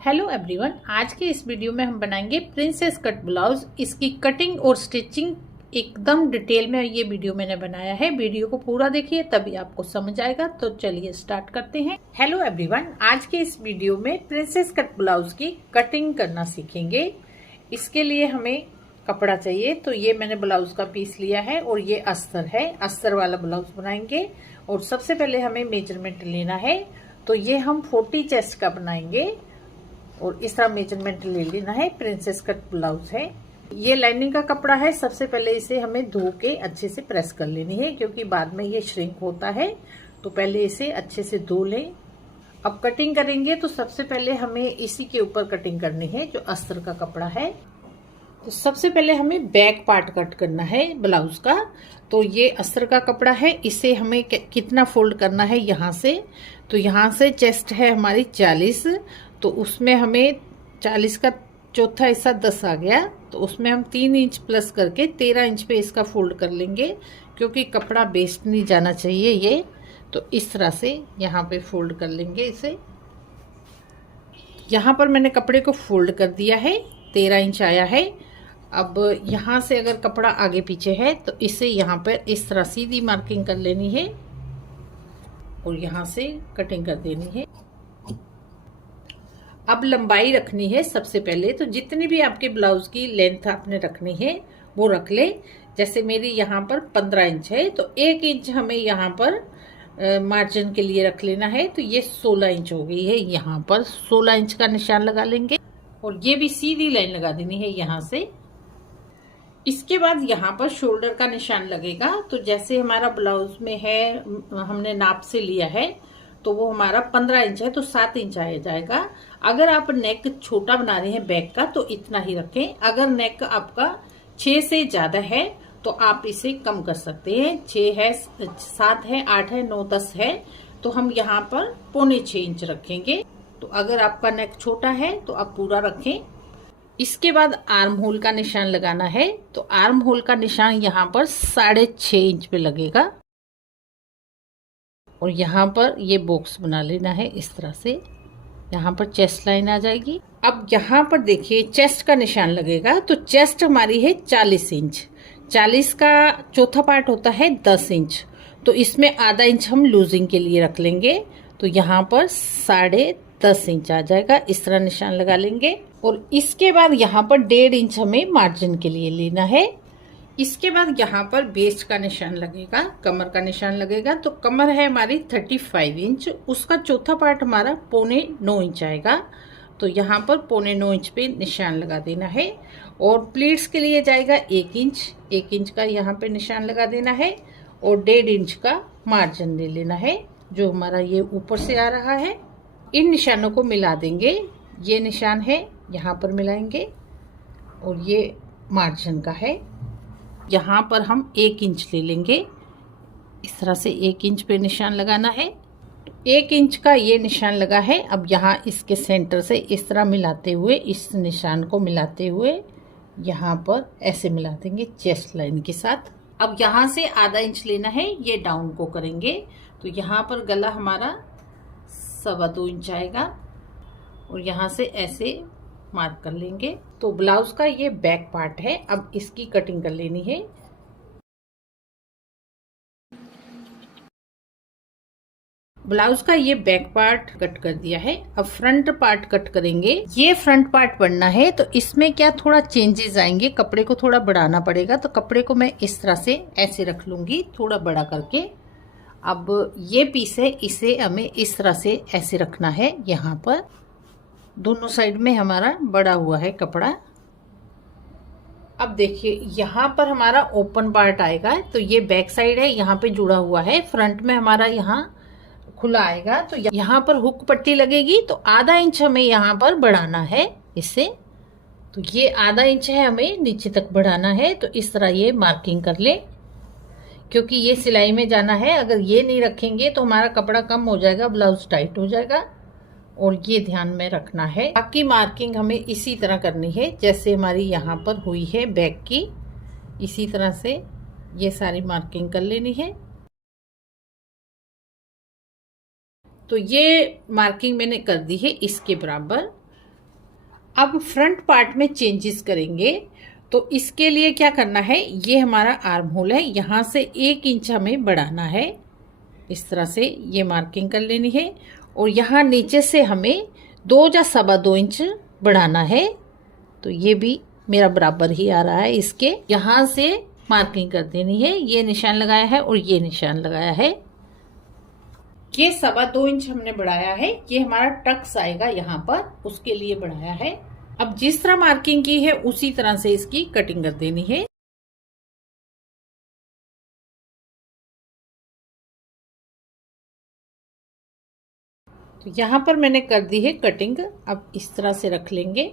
Hello everyone, आज के इस वीडियो में हम बनाएंगे प्रिंसेस कट ब्लाउज। इसकी कटिंग और स्टिचिंग एकदम डिटेल में ये वीडियो मैंने बनाया है। वीडियो को पूरा देखिए तभी आपको समझ आएगा। तो चलिए स्टार्ट करते हैं। हेलो एवरीवन, आज के इस वीडियो में प्रिंसेस कट ब्लाउज की कटिंग करना सीखेंगे। इसके लिए हमें कपड़ा चाहिए। तो ये मैंने ब्लाउज का पीस लिया है और ये अस्तर है। अस्तर वाला ब्लाउज बनाएंगे और सबसे पहले हमें मेजरमेंट लेना है। तो ये हम 40 चेस्ट का बनाएंगे और इस तरह मेजरमेंट ले लेना है। प्रिंसेस कट ब्लाउज है। ये लाइनिंग का कपड़ा है। सबसे पहले इसे हमें धो के अच्छे से प्रेस कर लेनी है, क्योंकि बाद में ये श्रिंक होता है। तो पहले इसे अच्छे से धो लें। अब कटिंग करेंगे तो सबसे पहले हमें इसी के ऊपर कटिंग करनी है, जो अस्तर का कपड़ा है। तो सबसे पहले हमें बैक पार्ट कट करना है ब्लाउज का। तो ये अस्तर का कपड़ा है, इसे हमें कितना फोल्ड करना है यहाँ से। तो यहाँ से चेस्ट है हमारी 40, तो उसमें हमें 40 का चौथा हिस्सा 10 आ गया। तो उसमें हम 3 इंच प्लस करके 13 इंच पे इसका फोल्ड कर लेंगे, क्योंकि कपड़ा वेस्ट नहीं जाना चाहिए ये। तो इस तरह से यहाँ पे फोल्ड कर लेंगे इसे। यहाँ पर मैंने कपड़े को फोल्ड कर दिया है, 13 इंच आया है। अब यहाँ से अगर कपड़ा आगे पीछे है तो इसे यहाँ पर इस तरह सीधी मार्किंग कर लेनी है और यहाँ से कटिंग कर देनी है। अब लंबाई रखनी है सबसे पहले। तो जितनी भी आपके ब्लाउज की लेंथ आपने रखनी है वो रख ले। जैसे मेरी यहाँ पर 15 इंच है, तो 1 इंच हमें यहाँ पर मार्जिन के लिए रख लेना है। तो ये 16 इंच हो गई है। यहाँ पर 16 इंच का निशान लगा लेंगे और ये भी सीधी लाइन लगा देनी है यहाँ से। इसके बाद यहाँ पर शोल्डर का निशान लगेगा। तो जैसे हमारा ब्लाउज में है, हमने नाप से लिया है, तो वो हमारा 15 इंच है, तो 7 इंच आ जाएगा। अगर आप नेक छोटा बना रहे हैं बैक का तो इतना ही रखें। अगर नेक आपका 6 से ज्यादा है तो आप इसे कम कर सकते हैं। 6 है, 7 है, 8 है, 9, 10 है, तो हम यहाँ पर 6.25 इंच रखेंगे। तो अगर आपका नेक छोटा है तो आप पूरा रखें। इसके बाद आर्म होल का निशान लगाना है। तो आर्म होल का निशान यहाँ पर 6.5 इंच पे लगेगा और यहाँ पर ये बॉक्स बना लेना है इस तरह से। यहाँ पर चेस्ट लाइन आ जाएगी। अब यहाँ पर देखिए चेस्ट का निशान लगेगा। तो चेस्ट हमारी है 40 इंच। 40 का चौथा पार्ट होता है 10 इंच। तो इसमें आधा इंच हम लूजिंग के लिए रख लेंगे। तो यहाँ पर 10.5 इंच आ जाएगा। इस तरह निशान लगा लेंगे और इसके बाद यहाँ पर 1.5 इंच हमें मार्जिन के लिए लेना है। इसके बाद यहाँ पर वेस्ट का निशान लगेगा, कमर का निशान लगेगा। तो कमर है हमारी 35 इंच, उसका चौथा पार्ट हमारा 9.25 इंच आएगा। तो यहाँ पर 9.25 इंच पे निशान लगा देना है। और प्लीट्स के लिए जाएगा 1 इंच। 1 इंच का यहाँ पे निशान लगा देना है और 1.5 इंच का मार्जिन ले लेना है, जो हमारा ये ऊपर से आ रहा है। इन निशानों को मिला देंगे। ये निशान है, यहाँ पर मिलाएंगे और ये मार्जिन का है। यहाँ पर हम 1 इंच ले लेंगे। इस तरह से 1 इंच पे निशान लगाना है। 1 इंच का ये निशान लगा है। अब यहाँ इसके सेंटर से इस तरह मिलाते हुए, इस निशान को मिलाते हुए यहाँ पर ऐसे मिला देंगे चेस्ट लाइन के साथ। अब यहाँ से आधा इंच लेना है, ये डाउन को करेंगे। तो यहाँ पर गला हमारा 2.25 इंच आएगा और यहाँ से ऐसे मार्क कर लेंगे। तो ब्लाउज का ये बैक पार्ट है। अब इसकी कटिंग कर लेनी है। ब्लाउज का ये बैक पार्ट कट कर दिया है। अब फ्रंट पार्ट कट करेंगे। ये फ्रंट पार्ट बनना है, तो इसमें क्या थोड़ा चेंजेस आएंगे। कपड़े को थोड़ा बढ़ाना पड़ेगा। तो कपड़े को मैं इस तरह से ऐसे रख लूंगी, थोड़ा बड़ा करके। अब ये पीस है, इसे हमें इस तरह से ऐसे रखना है। यहाँ पर दोनों साइड में हमारा बड़ा हुआ है कपड़ा। अब देखिए यहाँ पर हमारा ओपन पार्ट आएगा। तो ये बैक साइड है, यहाँ पे जुड़ा हुआ है। फ्रंट में हमारा यहाँ खुला आएगा। तो यहाँ पर हुक पट्टी लगेगी। तो आधा इंच हमें यहाँ पर बढ़ाना है इससे। तो ये आधा इंच है, हमें नीचे तक बढ़ाना है। तो इस तरह ये मार्किंग कर ले, क्योंकि ये सिलाई में जाना है। अगर ये नहीं रखेंगे तो हमारा कपड़ा कम हो जाएगा, ब्लाउज टाइट हो जाएगा। और ये ध्यान में रखना है। बाकी मार्किंग हमें इसी तरह करनी है जैसे हमारी यहाँ पर हुई है बैक की। इसी तरह से ये सारी मार्किंग कर लेनी है। तो ये मार्किंग मैंने कर दी है इसके बराबर। अब फ्रंट पार्ट में चेंजेस करेंगे, तो इसके लिए क्या करना है, ये हमारा आर्म होल है, यहाँ से 1 इंच हमें बढ़ाना है। इस तरह से ये मार्किंग कर लेनी है और यहाँ नीचे से हमें 2 या 2.25 इंच बढ़ाना है। तो ये भी मेरा बराबर ही आ रहा है। इसके यहाँ से मार्किंग कर देनी है। ये निशान लगाया है और ये निशान लगाया है। ये 2.25 इंच हमने बढ़ाया है। ये हमारा टक्स आएगा यहाँ पर, उसके लिए बढ़ाया है। अब जिस तरह मार्किंग की है उसी तरह से इसकी कटिंग कर देनी है। तो यहाँ पर मैंने कर दी है कटिंग। अब इस तरह से रख लेंगे।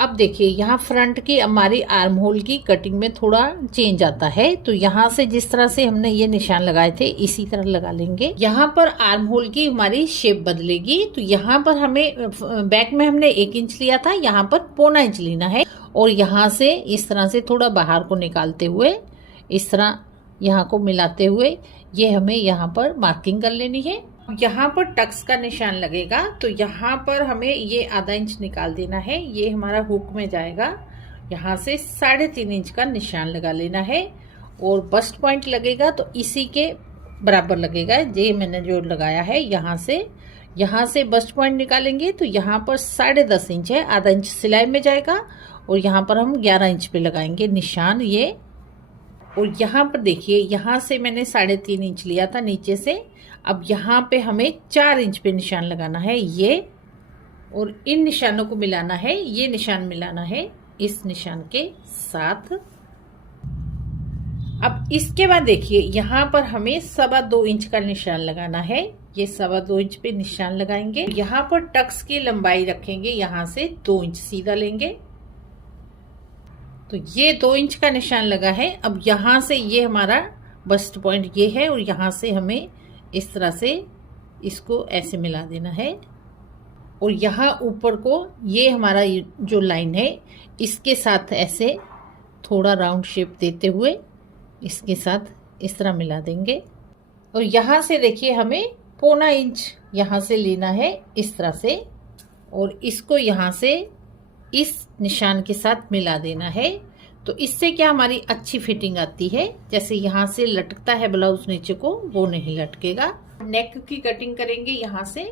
अब देखिए यहाँ फ्रंट की हमारी आर्म होल की कटिंग में थोड़ा चेंज आता है। तो यहाँ से जिस तरह से हमने ये निशान लगाए थे इसी तरह लगा लेंगे। यहाँ पर आर्म होल की हमारी शेप बदलेगी। तो यहाँ पर हमें बैक में हमने 1 इंच लिया था, यहाँ पर 0.25 इंच लेना है और यहाँ से इस तरह से थोड़ा बाहर को निकालते हुए इस तरह यहाँ को मिलाते हुए ये हमें यहाँ पर मार्किंग कर लेनी है। यहाँ पर टक्स का निशान लगेगा, तो यहाँ पर हमें ये ½ इंच निकाल देना है। ये हमारा हुक में जाएगा। यहाँ से 3.5 इंच का निशान लगा लेना है और बस्ट पॉइंट लगेगा तो इसी के बराबर लगेगा। ये मैंने जो लगाया है यहाँ से बस्ट पॉइंट निकालेंगे तो यहाँ पर 10.5 इंच है, ½ इंच सिलाई में जाएगा और यहाँ पर हम 11 इंच पे लगाएंगे निशान ये। और यहाँ पर देखिए यहाँ से मैंने 3.5 इंच लिया था नीचे से। अब यहाँ पे हमें 4 इंच पे निशान लगाना है ये, और इन निशानों को मिलाना है। ये निशान मिलाना है इस निशान के साथ। अब इसके बाद देखिए यहाँ पर हमें 2.25 इंच का निशान लगाना है। ये 2.25 इंच पे निशान लगाएंगे। यहाँ पर टक्स की लंबाई रखेंगे, यहाँ से 2 इंच सीधा लेंगे। तो ये 2 इंच का निशान लगा है। अब यहाँ से ये हमारा बस्ट पॉइंट ये है और यहाँ से हमें इस तरह से इसको ऐसे मिला देना है और यहाँ ऊपर को ये हमारा जो लाइन है इसके साथ ऐसे थोड़ा राउंड शेप देते हुए इसके साथ इस तरह मिला देंगे। और यहाँ से देखिए हमें 0.25 इंच यहाँ से लेना है इस तरह से और इसको यहाँ से इस निशान के साथ मिला देना है। तो इससे क्या हमारी अच्छी फिटिंग आती है। जैसे यहाँ से लटकता है ब्लाउज नीचे को, वो नहीं लटकेगा। नेक की कटिंग करेंगे यहाँ से।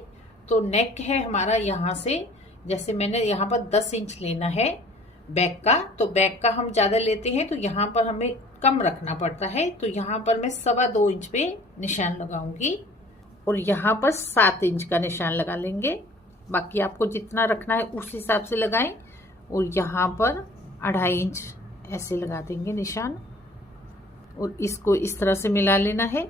तो नेक है हमारा यहाँ से, जैसे मैंने यहाँ पर 10 इंच लेना है बैक का, तो बैक का हम ज्यादा लेते हैं तो यहाँ पर हमें कम रखना पड़ता है। तो यहाँ पर मैं 2.25 इंच पे निशान लगाऊंगी और यहाँ पर 7 इंच का निशान लगा लेंगे। बाकी आपको जितना रखना है उस हिसाब से लगाएं। और यहाँ पर 2.5 इंच ऐसे लगा देंगे निशान और इसको इस तरह से मिला लेना है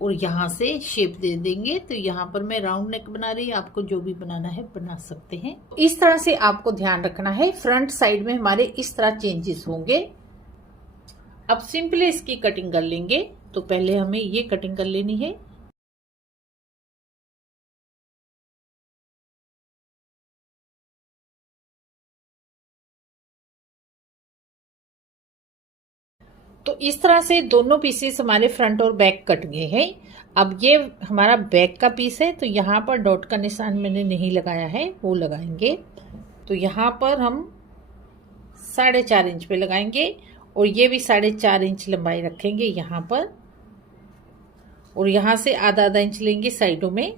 और यहाँ से शेप दे देंगे। तो यहाँ पर मैं राउंड नेक बना रही हूँ, आपको जो भी बनाना है बना सकते हैं। इस तरह से आपको ध्यान रखना है। फ्रंट साइड में हमारे इस तरह चेंजेस होंगे। अब सिंपली इसकी कटिंग कर लेंगे। तो पहले हमें ये कटिंग कर लेनी है। तो इस तरह से दोनों पीसेस हमारे फ्रंट और बैक कट गए हैं। अब ये हमारा बैक का पीस है, तो यहाँ पर डॉट का निशान मैंने नहीं लगाया है, वो लगाएंगे। तो यहाँ पर हम 4.5 इंच पे लगाएंगे और ये भी 4.5 इंच लंबाई रखेंगे यहाँ पर और यहाँ से आधा इंच लेंगे साइडों में।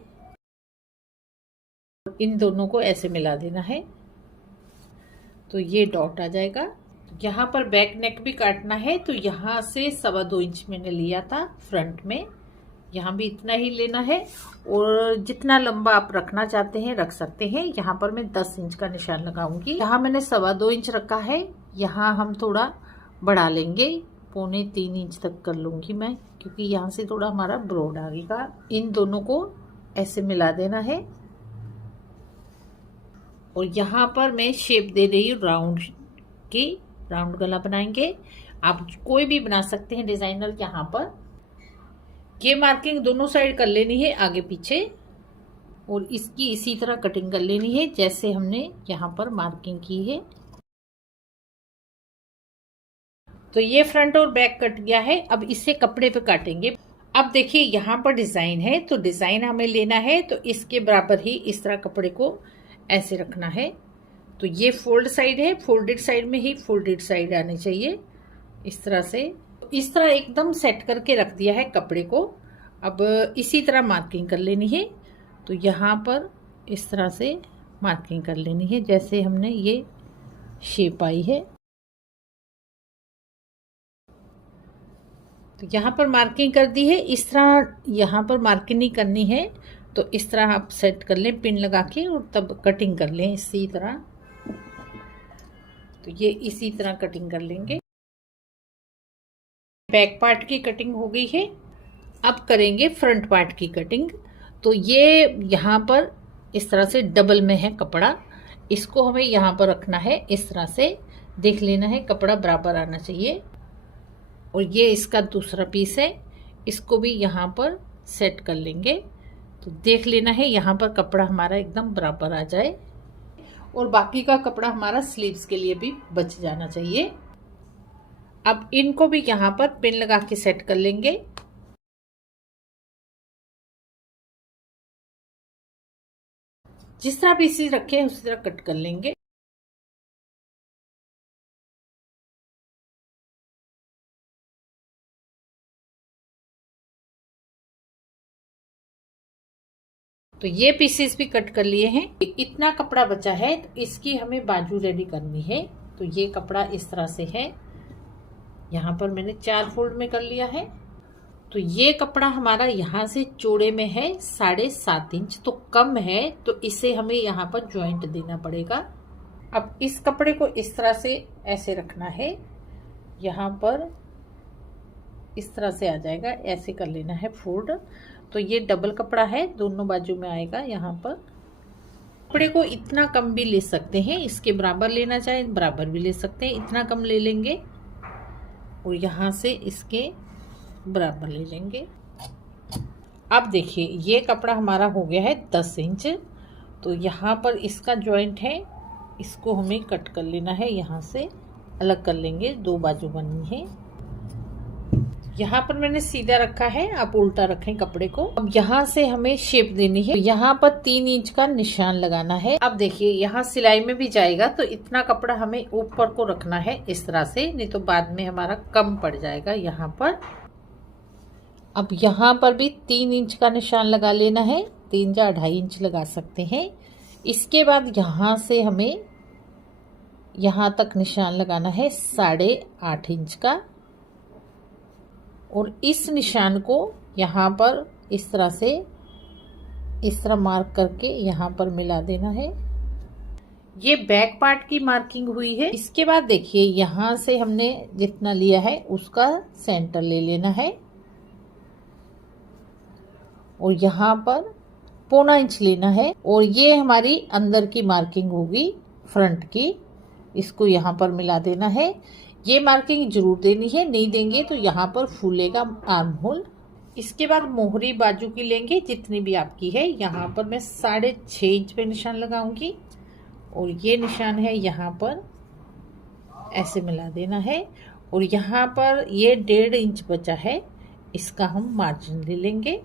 इन दोनों को ऐसे मिला देना है तो ये डॉट आ जाएगा। यहाँ पर बैक नेक भी काटना है, तो यहाँ से 2.25 इंच मैंने लिया था फ्रंट में, यहाँ भी इतना ही लेना है और जितना लंबा आप रखना चाहते हैं रख सकते हैं। यहाँ पर मैं 10 इंच का निशान लगाऊंगी। यहाँ मैंने 2.25 इंच रखा है, यहाँ हम थोड़ा बढ़ा लेंगे, 2.25-3 इंच तक कर लूंगी मैं, क्योंकि यहाँ से थोड़ा हमारा ब्रॉड आएगा। इन दोनों को ऐसे मिला देना है और यहाँ पर मैं शेप दे रही हूँ राउंड की। राउंड गला बनाएंगे, आप कोई भी बना सकते हैं डिजाइनर। यहाँ पर ये मार्किंग दोनों साइड कर लेनी है, आगे पीछे, और इसकी इसी तरह कटिंग कर लेनी है जैसे हमने यहाँ पर मार्किंग की है। तो ये फ्रंट और बैक कट गया है। अब इसे कपड़े पे काटेंगे। अब देखिए यहाँ पर डिजाइन है, तो डिजाइन हमें लेना है, तो इसके बराबर ही इस तरह कपड़े को ऐसे रखना है। तो ये फोल्ड साइड है, फोल्डेड साइड में ही फोल्डेड साइड आनी चाहिए, इस तरह से। इस तरह एकदम सेट करके रख दिया है कपड़े को। अब इसी तरह मार्किंग कर लेनी है। तो यहाँ पर इस तरह से मार्किंग कर लेनी है, जैसे हमने ये शेप आई है। तो यहाँ पर मार्किंग कर दी है। इस तरह यहाँ पर मार्किंग नहीं करनी है, तो इस तरह आप सेट कर लें पिन लगा के, और तब कटिंग कर लें इसी तरह। तो ये इसी तरह कटिंग कर लेंगे। बैक पार्ट की कटिंग हो गई है। अब करेंगे फ्रंट पार्ट की कटिंग। तो ये यहाँ पर इस तरह से डबल में है कपड़ा, इसको हमें यहाँ पर रखना है। इस तरह से देख लेना है, कपड़ा बराबर आना चाहिए। और ये इसका दूसरा पीस है, इसको भी यहाँ पर सेट कर लेंगे। तो देख लेना है यहाँ पर कपड़ा हमारा एकदम बराबर आ जाए, और बाकी का कपड़ा हमारा स्लीव्स के लिए भी बच जाना चाहिए। अब इनको भी यहाँ पर पिन लगा के सेट कर लेंगे। जिस तरह पीसेस रखे हैं उसी तरह कट कर लेंगे। तो ये पीसेस भी कट कर लिए हैं। इतना कपड़ा बचा है, तो इसकी हमें बाजू रेडी करनी है। तो ये कपड़ा इस तरह से है, यहाँ पर मैंने 4 फोल्ड में कर लिया है। तो ये कपड़ा हमारा यहाँ से चौड़े में है 7.5 इंच, तो कम है, तो इसे हमें यहाँ पर ज्वाइंट देना पड़ेगा। अब इस कपड़े को इस तरह से ऐसे रखना है, यहाँ पर इस तरह से आ जाएगा, ऐसे कर लेना है फोल्ड। तो ये डबल कपड़ा है, दोनों बाजू में आएगा। यहाँ पर कपड़े को इतना कम भी ले सकते हैं, इसके बराबर लेना चाहे बराबर भी ले सकते हैं, इतना कम ले लेंगे और यहाँ से इसके बराबर ले लेंगे। अब देखिए ये कपड़ा हमारा हो गया है 10 इंच। तो यहाँ पर इसका जॉइंट है, इसको हमें कट कर लेना है, यहाँ से अलग कर लेंगे, 2 बाजू बननी है। यहाँ पर मैंने सीधा रखा है, आप उल्टा रखें कपड़े को। अब यहाँ से हमें शेप देनी है। यहाँ पर 3 इंच का निशान लगाना है। अब देखिए यहाँ सिलाई में भी जाएगा, तो इतना कपड़ा हमें ऊपर को रखना है इस तरह से, नहीं तो बाद में हमारा कम पड़ जाएगा यहाँ पर। अब यहाँ पर भी 3 इंच का निशान लगा लेना है, 3 या 2.5 इंच लगा सकते हैं। इसके बाद यहाँ से हमें यहाँ तक निशान लगाना है 8.5 इंच का, और इस निशान को यहाँ पर इस तरह से इस तरह मार्क करके यहाँ पर मिला देना है। ये बैक पार्ट की मार्किंग हुई है। इसके बाद देखिए यहाँ से हमने जितना लिया है उसका सेंटर ले लेना है, और यहाँ पर 0.25 इंच लेना है, और ये हमारी अंदर की मार्किंग होगी फ्रंट की, इसको यहाँ पर मिला देना है। ये मार्किंग जरूर देनी है, नहीं देंगे तो यहाँ पर फूलेगा आर्म होल। इसके बाद मोहरी बाजू की लेंगे जितनी भी आपकी है। यहाँ पर मैं 6.5 इंच पे निशान लगाऊंगी, और ये निशान है यहाँ पर ऐसे मिला देना है। और यहाँ पर ये 1.5 इंच बचा है, इसका हम मार्जिन ले लेंगे।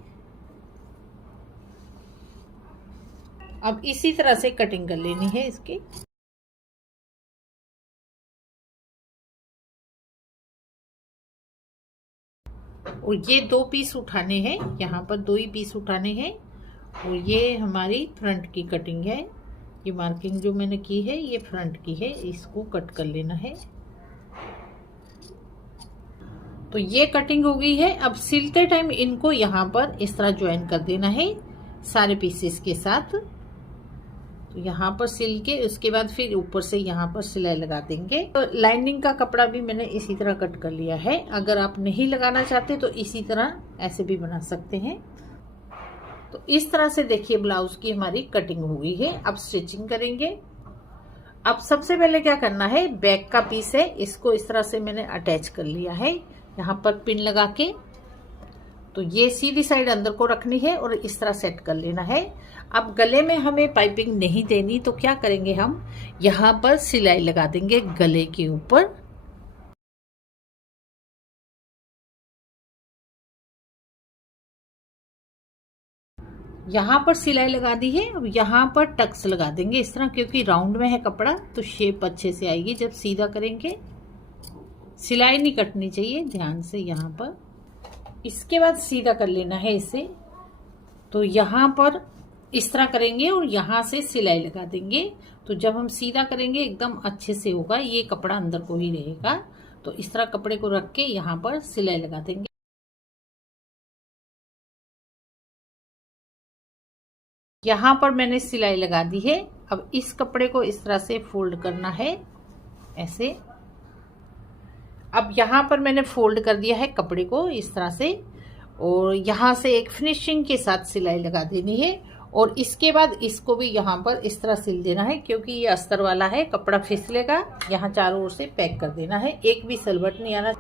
अब इसी तरह से कटिंग कर लेनी है इसकी। और ये 2 पीस उठाने हैं, यहाँ पर 2 ही पीस उठाने हैं। और ये हमारी फ्रंट की कटिंग है, ये मार्किंग जो मैंने की है ये फ्रंट की है, इसको कट कर लेना है। तो ये कटिंग हो गई है। अब सिलते टाइम इनको यहाँ पर इस तरह ज्वाइन कर देना है सारे पीसेस के साथ। तो यहाँ पर सिल के उसके बाद फिर ऊपर से यहाँ पर सिलाई लगा देंगे। तो लाइनिंग का कपड़ा भी मैंने इसी तरह कट कर लिया है। अगर आप नहीं लगाना चाहते तो इसी तरह ऐसे भी बना सकते हैं। तो इस तरह से देखिए ब्लाउज की हमारी कटिंग हो गई है। अब स्टिचिंग करेंगे। अब सबसे पहले क्या करना है, बैक का पीस है, इसको इस तरह से मैंने अटैच कर लिया है यहाँ पर पिन लगा के। तो ये सीधी साइड अंदर को रखनी है और इस तरह सेट कर लेना है। अब गले में हमें पाइपिंग नहीं देनी, तो क्या करेंगे, हम यहाँ पर सिलाई लगा देंगे गले के ऊपर। यहाँ पर सिलाई लगा दी है। अब यहाँ पर टक्स लगा देंगे इस तरह, क्योंकि राउंड में है कपड़ा तो शेप अच्छे से आएगी जब सीधा करेंगे। सिलाई नहीं कटनी चाहिए, ध्यान से यहाँ पर। इसके बाद सीधा कर लेना है इसे। तो यहाँ पर इस तरह करेंगे और यहाँ से सिलाई लगा देंगे। तो जब हम सीधा करेंगे एकदम अच्छे से होगा, ये कपड़ा अंदर को ही रहेगा। तो इस तरह कपड़े को रख के यहाँ पर सिलाई लगा देंगे। यहाँ पर मैंने सिलाई लगा दी है। अब इस कपड़े को इस तरह से फोल्ड करना है, ऐसे। अब यहाँ पर मैंने फोल्ड कर दिया है कपड़े को इस तरह से, और यहाँ से एक फिनिशिंग के साथ सिलाई लगा देनी है। और इसके बाद इसको भी यहाँ पर इस तरह सिल देना है, क्योंकि ये अस्तर वाला है, कपड़ा फिसलेगा। यहाँ चारों ओर से पैक कर देना है, एक भी सलवट नहीं आना।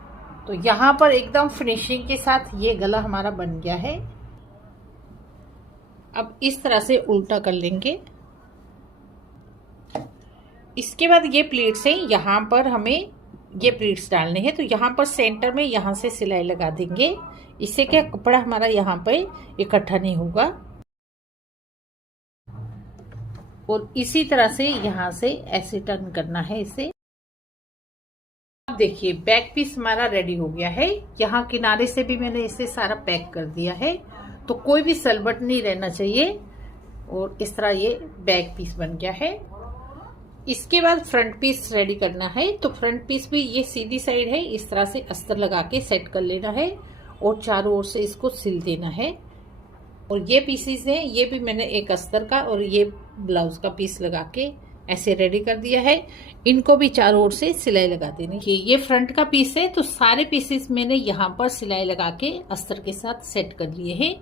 तो यहाँ पर एकदम फिनिशिंग के साथ ये गला हमारा बन गया है। अब इस तरह से उल्टा कर लेंगे। इसके बाद ये प्लीट्स हैं, यहाँ पर हमें ये प्लीट्स डालने हैं। तो यहाँ पर सेंटर में यहाँ से सिलाई लगा देंगे। इससे क्या कपड़ा हमारा यहाँ पे इकट्ठा नहीं होगा। और इसी तरह से यहाँ से ऐसे टर्न करना है इसे। अब देखिए बैक पीस हमारा रेडी हो गया है। यहाँ किनारे से भी मैंने इसे सारा पैक कर दिया है, तो कोई भी सलवट नहीं रहना चाहिए। और इस तरह ये बैक पीस बन गया है। इसके बाद फ्रंट पीस रेडी करना है। तो फ्रंट पीस भी ये सीधी साइड है, इस तरह से अस्तर लगा के सेट कर लेना है और चारों ओर से इसको सिल देना है। और ये पीसेस हैं, ये भी मैंने एक अस्तर का और ये ब्लाउज का पीस लगा के ऐसे रेडी कर दिया है। इनको भी चारों ओर से सिलाई लगा देनी है। ये फ्रंट का पीस है, तो सारे पीसेस मैंने यहाँ पर सिलाई लगा के अस्तर के साथ सेट कर लिए हैं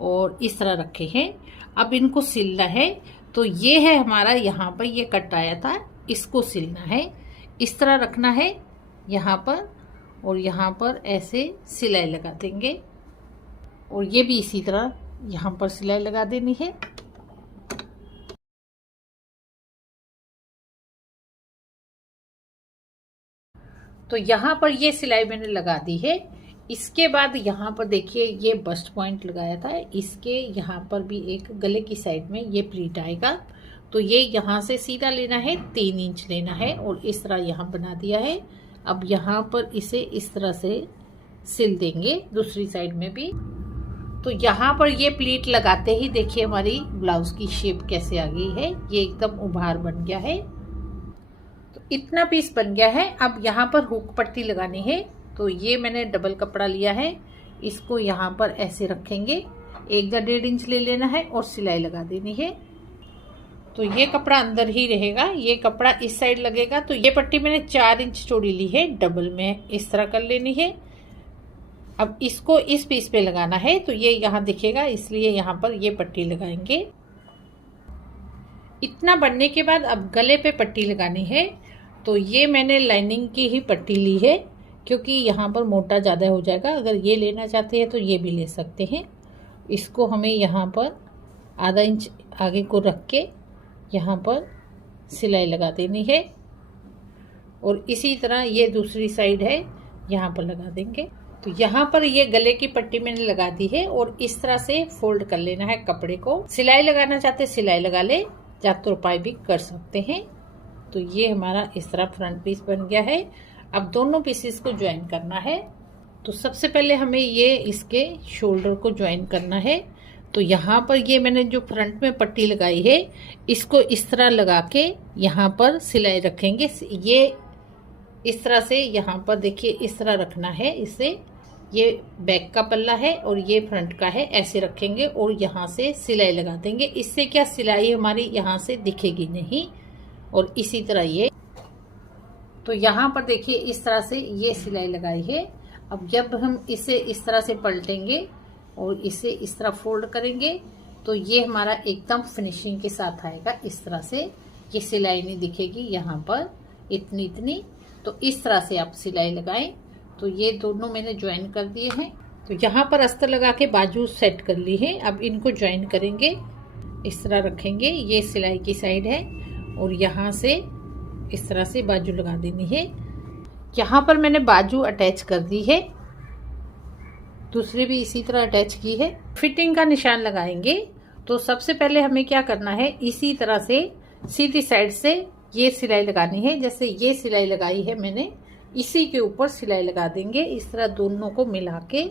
और इस तरह रखे हैं। अब इनको सिलना है। तो ये है हमारा, यहाँ पर ये कट आया था, इसको सिलना है। इस तरह रखना है यहाँ पर, और यहाँ पर ऐसे सिलाई लगा देंगे। और ये भी इसी तरह यहाँ पर सिलाई लगा देनी है। तो यहाँ पर ये सिलाई मैंने लगा दी है। इसके बाद यहाँ पर देखिए ये बस्ट पॉइंट लगाया था, इसके यहाँ पर भी एक गले की साइड में ये प्लीट आएगा। तो ये यहाँ से सीधा लेना है, 3 इंच लेना है और इस तरह यहाँ बना दिया है। अब यहाँ पर इसे इस तरह से सिल देंगे दूसरी साइड में भी। तो यहाँ पर ये प्लीट लगाते ही देखिए हमारी ब्लाउज की शेप कैसे आ गई है, ये एकदम उभार बन गया है। तो इतना पीस बन गया है। अब यहाँ पर हुक पट्टी लगानी है। तो ये मैंने डबल कपड़ा लिया है, इसको यहाँ पर ऐसे रखेंगे, 1.5 इंच ले लेना है और सिलाई लगा देनी है। तो ये कपड़ा अंदर ही रहेगा, ये कपड़ा इस साइड लगेगा। तो ये पट्टी मैंने 4 इंच चौड़ी ली है, डबल में इस तरह कर लेनी है। अब इसको इस पीस पे लगाना है, तो ये यहाँ दिखेगा, इसलिए यहाँ पर ये पट्टी लगाएंगे। इतना बनने के बाद अब गले पे पट्टी लगानी है। तो ये मैंने लाइनिंग की ही पट्टी ली है, क्योंकि यहाँ पर मोटा ज़्यादा हो जाएगा। अगर ये लेना चाहते हैं तो ये भी ले सकते हैं। इसको हमें यहाँ पर आधा इंच आगे को रख के यहाँ पर सिलाई लगा देनी है। और इसी तरह ये दूसरी साइड है, यहाँ पर लगा देंगे। तो यहाँ पर ये गले की पट्टी मैंने लगा दी है और इस तरह से फोल्ड कर लेना है कपड़े को। सिलाई लगाना चाहते सिलाई लगा ले, या तुरपाई भी कर सकते हैं। तो ये हमारा इस तरह फ्रंट पीस बन गया है। अब दोनों पीसेस को ज्वाइन करना है। तो सबसे पहले हमें ये इसके शोल्डर को ज्वाइन करना है। तो यहाँ पर ये मैंने जो फ्रंट में पट्टी लगाई है, इसको इस तरह लगा के यहाँ पर सिलाई रखेंगे। ये इस तरह से यहाँ पर देखिए इस तरह रखना है इसे। ये बैक का पल्ला है और ये फ्रंट का है, ऐसे रखेंगे और यहाँ से सिलाई लगा देंगे। इससे क्या सिलाई हमारी यहाँ से दिखेगी नहीं। और इसी तरह ये, तो यहाँ पर देखिए इस तरह से ये सिलाई लगाई है। अब जब हम इसे इस तरह से पलटेंगे और इसे इस तरह फोल्ड करेंगे, तो ये हमारा एकदम फिनिशिंग के साथ आएगा। इस तरह से ये सिलाई नहीं दिखेगी यहाँ पर इतनी इतनी। तो इस तरह से आप सिलाई लगाएं। तो ये दोनों मैंने ज्वाइन कर दिए हैं। तो यहाँ पर अस्तर लगा के बाजू सेट कर ली है। अब इनको ज्वाइन करेंगे, इस तरह रखेंगे। ये सिलाई की साइड है और यहाँ से इस तरह से बाजू लगा देनी है। यहाँ पर मैंने बाजू अटैच कर दी है, दूसरी भी इसी तरह अटैच की है। फिटिंग का निशान लगाएंगे। तो सबसे पहले हमें क्या करना है, इसी तरह से सीधी साइड से ये सिलाई लगानी है। जैसे ये सिलाई लगाई है मैंने, इसी के ऊपर सिलाई लगा देंगे। इस तरह दोनों को मिला के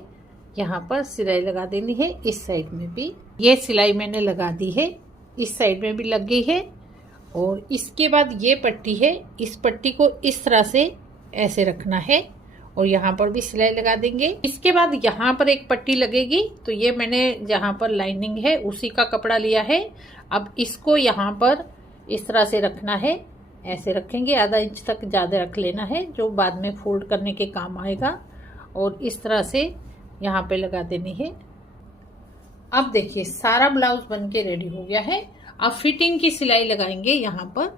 यहाँ पर सिलाई लगा देनी है। इस साइड में भी ये सिलाई मैंने लगा दी है, इस साइड में भी लग गई है। और इसके बाद ये पट्टी है, इस पट्टी को इस तरह से ऐसे रखना है और यहाँ पर भी सिलाई लगा देंगे। इसके बाद यहाँ पर एक पट्टी लगेगी, तो ये मैंने जहाँ पर लाइनिंग है उसी का कपड़ा लिया है। अब इसको यहाँ पर इस तरह से रखना है, ऐसे रखेंगे, आधा इंच तक ज़्यादा रख लेना है जो बाद में फोल्ड करने के काम आएगा। और इस तरह से यहाँ पे लगा देनी है। अब देखिए सारा ब्लाउज बन के रेडी हो गया है। अब फिटिंग की सिलाई लगाएंगे यहाँ पर।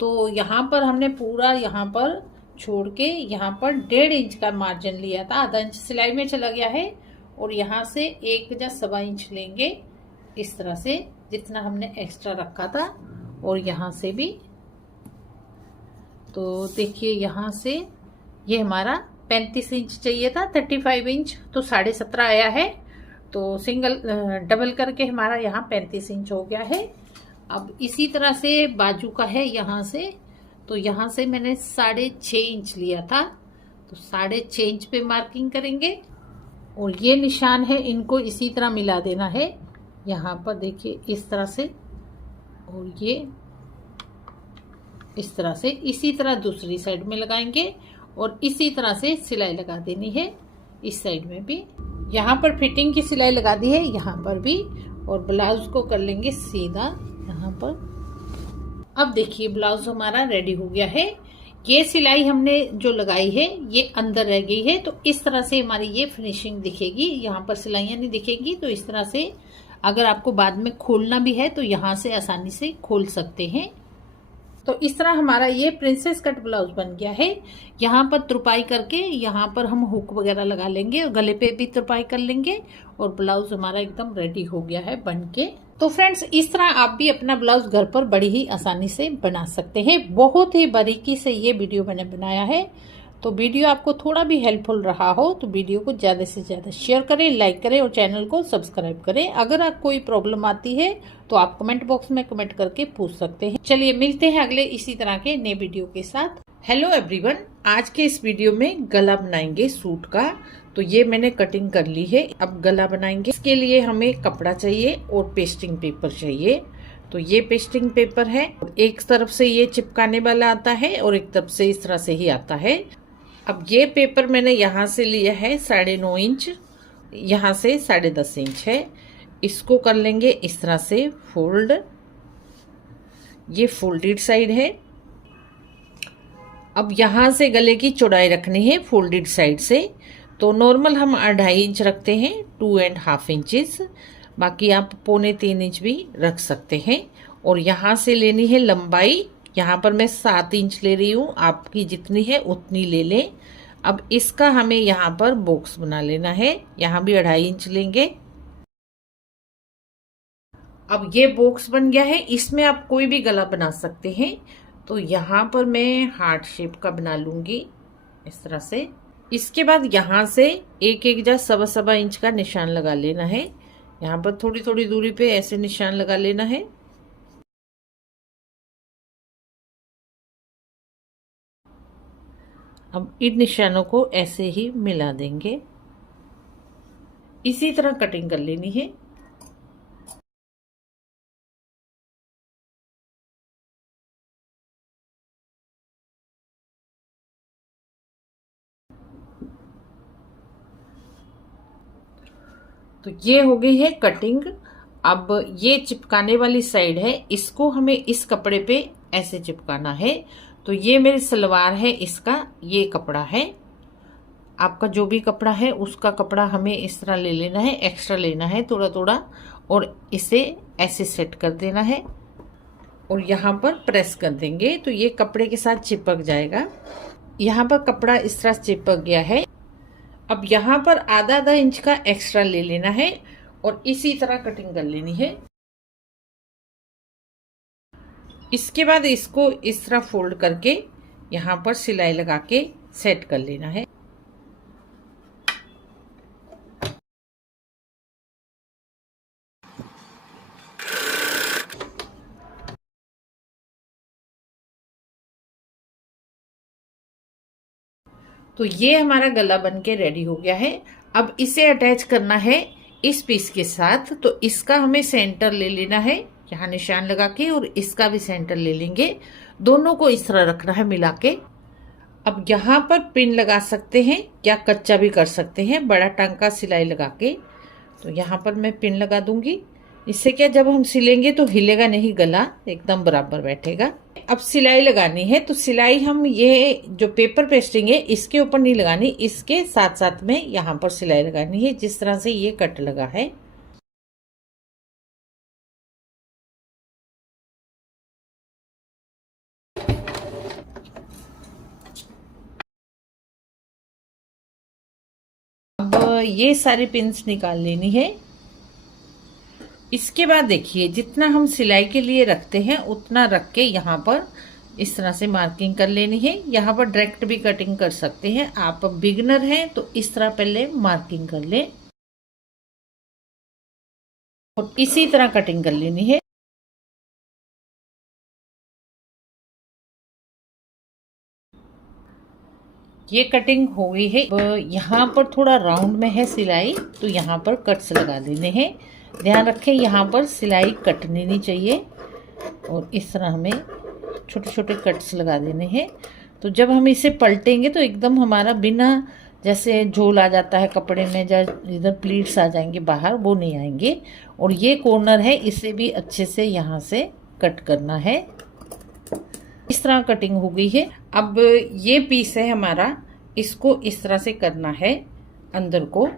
तो यहाँ पर हमने पूरा यहाँ पर छोड़ के यहाँ पर 1.5 इंच का मार्जिन लिया था, आधा इंच सिलाई में चला गया है। और यहाँ से 1 या 1.25 इंच लेंगे इस तरह से, जितना हमने एक्स्ट्रा रखा था। और यहाँ से भी, तो देखिए यहाँ से ये हमारा 35 इंच चाहिए था, 35 इंच, तो 17.5 आया है। तो डबल करके हमारा यहाँ 35 इंच हो गया है। अब इसी तरह से बाजू का है यहाँ से, तो यहाँ से मैंने 6.5 इंच लिया था, तो 6.5 इंच पे मार्किंग करेंगे। और ये निशान है, इनको इसी तरह मिला देना है यहाँ पर, देखिए इस तरह से। और ये इस तरह से, इसी तरह दूसरी साइड में लगाएंगे और इसी तरह से सिलाई लगा देनी है इस साइड में भी। यहाँ पर फिटिंग की सिलाई लगा दी है, यहाँ पर भी। और ब्लाउज को कर लेंगे सीधा यहाँ पर। अब देखिए ब्लाउज हमारा रेडी हो गया है। ये सिलाई हमने जो लगाई है ये अंदर रह गई है, तो इस तरह से हमारी ये फिनिशिंग दिखेगी। यहाँ पर सिलाइयाँ नहीं दिखेगी, तो इस तरह से अगर आपको बाद में खोलना भी है तो यहाँ से आसानी से खोल सकते हैं। तो इस तरह हमारा ये प्रिंसेस कट ब्लाउज बन गया है। यहाँ पर तुरपाई करके यहाँ पर हम हुक वगैरह लगा लेंगे और गले पे भी तुरपाई कर लेंगे और ब्लाउज हमारा एकदम रेडी हो गया है बन के। तो फ्रेंड्स इस तरह आप भी अपना ब्लाउज घर पर बड़ी ही आसानी से बना सकते हैं। बहुत ही बारीकी से ये वीडियो मैंने बनाया है। तो वीडियो आपको थोड़ा भी हेल्पफुल रहा हो तो वीडियो को ज़्यादा से ज़्यादा शेयर करें, लाइक करें और चैनल को सब्सक्राइब करें। अगर आप कोई प्रॉब्लम आती है तो आप कमेंट बॉक्स में कमेंट करके पूछ सकते हैं। चलिए मिलते हैं अगले इसी तरह के नए वीडियो के साथ। हेलो एवरीवन, आज के इस वीडियो में गला बनाएंगे सूट का। तो ये मैंने कटिंग कर ली है, अब गला बनाएंगे। इसके लिए हमें कपड़ा चाहिए और पेस्टिंग पेपर चाहिए। तो ये पेस्टिंग पेपर है, एक तरफ से ये चिपकाने वाला आता है और एक तरफ से इस तरह से ही आता है। अब ये पेपर मैंने यहाँ से लिया है 9.5 इंच, यहाँ से 10.5 इंच है। इसको कर लेंगे इस तरह से फोल्ड, ये फोल्डेड साइड है। अब यहाँ से गले की चौड़ाई रखनी है फोल्डेड साइड से। तो नॉर्मल हम 2.5 इंच रखते हैं, 2.5 इंचेस। बाकी आप 2.25 इंच भी रख सकते हैं। और यहाँ से लेनी है लंबाई, यहाँ पर मैं 7 इंच ले रही हूँ, आपकी जितनी है उतनी ले लें। अब इसका हमें यहाँ पर बॉक्स बना लेना है, यहाँ भी 2.5 इंच लेंगे। अब ये बॉक्स बन गया है, इसमें आप कोई भी गला बना सकते हैं। तो यहाँ पर मैं हार्ट शेप का बना लूंगी इस तरह से। इसके बाद यहाँ से 1 या 1.25 इंच का निशान लगा लेना है। यहाँ पर थोड़ी थोड़ी दूरी पे ऐसे निशान लगा लेना है। अब इन निशानों को ऐसे ही मिला देंगे, इसी तरह कटिंग कर लेनी है। तो ये हो गई है कटिंग। अब ये चिपकाने वाली साइड है, इसको हमें इस कपड़े पे ऐसे चिपकाना है। तो ये मेरी सलवार है, इसका ये कपड़ा है। आपका जो भी कपड़ा है उसका कपड़ा हमें इस तरह ले लेना है, एक्स्ट्रा लेना है थोड़ा थोड़ा, और इसे ऐसे सेट कर देना है और यहाँ पर प्रेस कर देंगे तो ये कपड़े के साथ चिपक जाएगा। यहाँ पर कपड़ा इस तरह चिपक गया है। अब यहाँ पर आधा इंच का एक्स्ट्रा ले लेना है और इसी तरह कटिंग कर लेनी है। इसके बाद इसको इस तरह फोल्ड करके यहाँ पर सिलाई लगा के सेट कर लेना है। तो ये हमारा गला बन के रेडी हो गया है। अब इसे अटैच करना है इस पीस के साथ। तो इसका हमें सेंटर ले लेना है यहाँ निशान लगा के, और इसका भी सेंटर ले लेंगे। दोनों को इस तरह रखना है मिला के। अब यहाँ पर पिन लगा सकते हैं या कच्चा भी कर सकते हैं बड़ा टांका सिलाई लगा के। तो यहाँ पर मैं पिन लगा दूंगी। इससे क्या, जब हम सिलेंगे तो हिलेगा नहीं, गला एकदम बराबर बैठेगा। अब सिलाई लगानी है, तो सिलाई हम ये जो पेपर पेस्टिंग है इसके ऊपर नहीं लगानी, इसके साथ साथ में यहाँ पर सिलाई लगानी है, जिस तरह से ये कट लगा है। अब ये सारी पिन्स निकाल लेनी है। इसके बाद देखिए, जितना हम सिलाई के लिए रखते हैं उतना रख के यहाँ पर इस तरह से मार्किंग कर लेनी है। यहाँ पर डायरेक्ट भी कटिंग कर सकते हैं। आप बिगनर हैं तो इस तरह पहले मार्किंग कर लें और इसी तरह कटिंग कर लेनी है। ये कटिंग हो गई है। यहाँ पर थोड़ा राउंड में है सिलाई, तो यहाँ पर कट्स लगा देने हैं। ध्यान रखें यहाँ पर सिलाई कटनी नहीं चाहिए, और इस तरह हमें छोटे छोटे कट्स लगा देने हैं। तो जब हम इसे पलटेंगे तो एकदम हमारा बिना जैसे झोल आ जाता है कपड़े में, जब इधर प्लीट्स आ जाएंगे बाहर, वो नहीं आएंगे। और ये कॉर्नर है, इसे भी अच्छे से यहाँ से कट करना है। इस तरह कटिंग हो गई है। अब ये पीस है हमारा, इसको इस तरह से करना है अंदर को।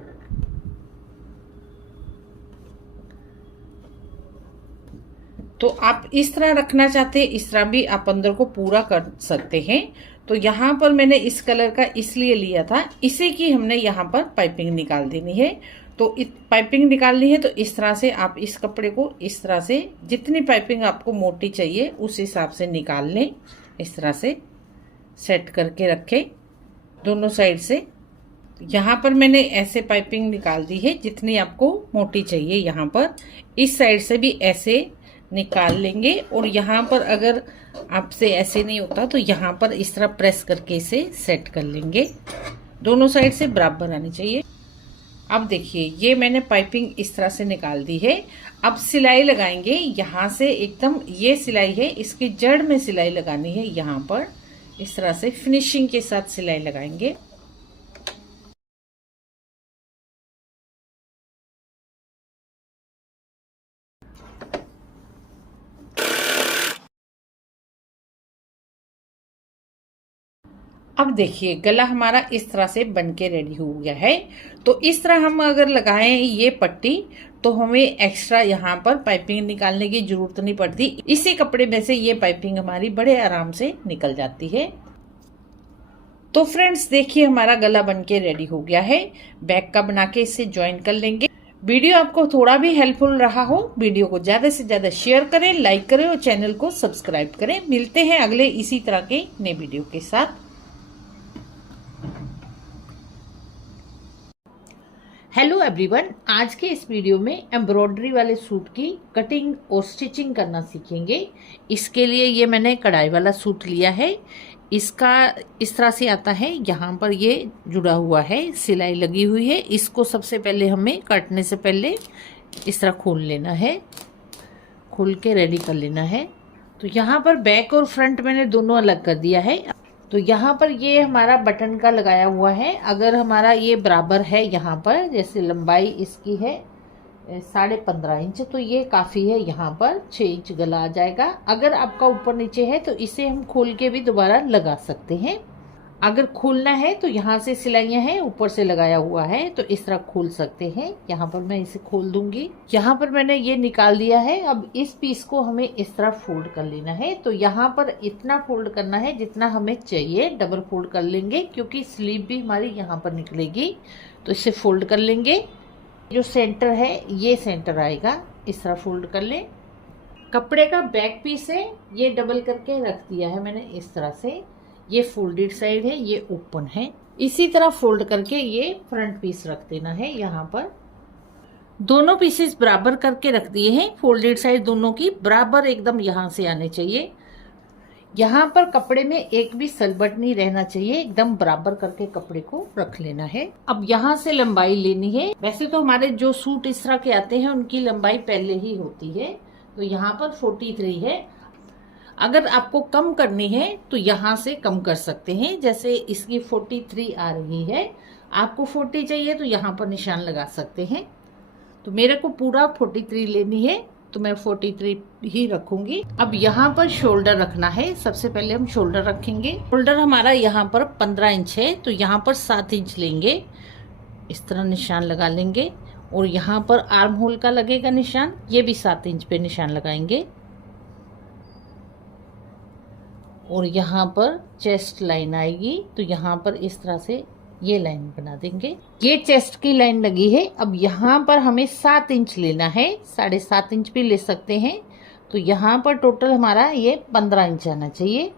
तो आप इस तरह रखना चाहते हैं, इस तरह भी आप अंदर को पूरा कर सकते हैं। तो यहाँ पर मैंने इस कलर का इसलिए लिया था, इसी की हमने यहाँ पर पाइपिंग निकाल देनी है। तो पाइपिंग निकालनी है, तो इस तरह से आप इस कपड़े को इस तरह से, जितनी पाइपिंग आपको मोटी चाहिए उस हिसाब से निकाल लें। इस तरह से सेट करके रखें दोनों साइड से। यहाँ पर मैंने ऐसे पाइपिंग निकाल दी है जितनी आपको मोटी चाहिए। यहाँ पर इस साइड से भी ऐसे निकाल लेंगे, और यहाँ पर अगर आपसे ऐसे नहीं होता तो यहाँ पर इस तरह प्रेस करके इसे सेट कर लेंगे। दोनों साइड से बराबर आनी चाहिए। अब देखिए, ये मैंने पाइपिंग इस तरह से निकाल दी है। अब सिलाई लगाएंगे यहाँ से, एकदम ये सिलाई है, इसकी जड़ में सिलाई लगानी है। यहाँ पर इस तरह से फिनिशिंग के साथ सिलाई लगाएंगे। अब देखिए, गला हमारा इस तरह से बनके रेडी हो गया है। तो इस तरह हम अगर लगाएं ये पट्टी, तो हमें एक्स्ट्रा यहाँ पर पाइपिंग निकालने की जरूरत नहीं पड़ती। इसी कपड़े में से ये पाइपिंग हमारी बड़े आराम से निकल जाती है। तो फ्रेंड्स देखिए, हमारा गला बनके रेडी हो गया है। बैक का बना के इसे ज्वाइन कर लेंगे। वीडियो आपको थोड़ा भी हेल्पफुल रहा हो, वीडियो को ज्यादा से ज्यादा शेयर करें, लाइक करें और चैनल को सब्सक्राइब करें। मिलते हैं अगले इसी तरह के नए वीडियो के साथ। हेलो एवरीवन, आज के इस वीडियो में एम्ब्रॉयडरी वाले सूट की कटिंग और स्टिचिंग करना सीखेंगे। इसके लिए ये मैंने कढ़ाई वाला सूट लिया है। इसका इस तरह से आता है, यहाँ पर ये जुड़ा हुआ है, सिलाई लगी हुई है। इसको सबसे पहले हमें काटने से पहले इस तरह खोल लेना है, खोल के रेडी कर लेना है। तो यहाँ पर बैक और फ्रंट मैंने दोनों अलग कर दिया है। तो यहाँ पर ये हमारा बटन का लगाया हुआ है। अगर हमारा ये बराबर है, यहाँ पर जैसे लंबाई इसकी है 15.5 इंच, तो ये काफ़ी है। यहाँ पर 6 इंच गला आ जाएगा। अगर आपका ऊपर नीचे है तो इसे हम खोल के भी दोबारा लगा सकते हैं। अगर खोलना है तो यहाँ से सिलाइयाँ हैं, ऊपर से लगाया हुआ है, तो इस तरह खोल सकते हैं। यहाँ पर मैं इसे खोल दूंगी। यहाँ पर मैंने ये निकाल दिया है। अब इस पीस को हमें इस तरह फोल्ड कर लेना है। तो यहाँ पर इतना फोल्ड करना है जितना हमें चाहिए। डबल फोल्ड कर लेंगे क्योंकि स्लीव भी हमारी यहाँ पर निकलेगी। तो इसे फोल्ड कर लेंगे। जो सेंटर है ये सेंटर आएगा, इस तरह फोल्ड कर लें। कपड़े का बैक पीस है, ये डबल करके रख दिया है मैंने इस तरह से। ये फोल्डेड साइड है, ये ओपन है। इसी तरह फोल्ड करके ये फ्रंट पीस रख देना है। यहाँ पर दोनों पीसेस बराबर करके रख दिए हैं। फोल्डेड साइड दोनों की बराबर एकदम यहाँ से आने चाहिए। यहाँ पर कपड़े में एक भी सलबट नहीं रहना चाहिए, एकदम बराबर करके कपड़े को रख लेना है। अब यहाँ से लंबाई लेनी है। वैसे तो हमारे जो सूट इस तरह के आते हैं उनकी लंबाई पहले ही होती है, तो यहाँ पर 43 है। अगर आपको कम करनी है तो यहाँ से कम कर सकते हैं, जैसे इसकी 43 आ रही है, आपको 40 चाहिए तो यहाँ पर निशान लगा सकते हैं। तो मेरे को पूरा 43 लेनी है, तो मैं 43 ही रखूंगी। अब यहाँ पर शोल्डर रखना है। सबसे पहले हम शोल्डर रखेंगे। शोल्डर हमारा यहाँ पर 15 इंच है, तो यहाँ पर 7 इंच लेंगे, इस तरह निशान लगा लेंगे। और यहाँ पर आर्म होल का लगेगा निशान, ये भी 7 इंच पे निशान लगाएंगे। और यहाँ पर चेस्ट लाइन आएगी, तो यहाँ पर इस तरह से ये लाइन बना देंगे। ये चेस्ट की लाइन लगी है। अब यहाँ पर हमें 7 इंच लेना है, 7.5 इंच भी ले सकते हैं। तो यहाँ पर टोटल हमारा ये 15 इंच आना चाहिए।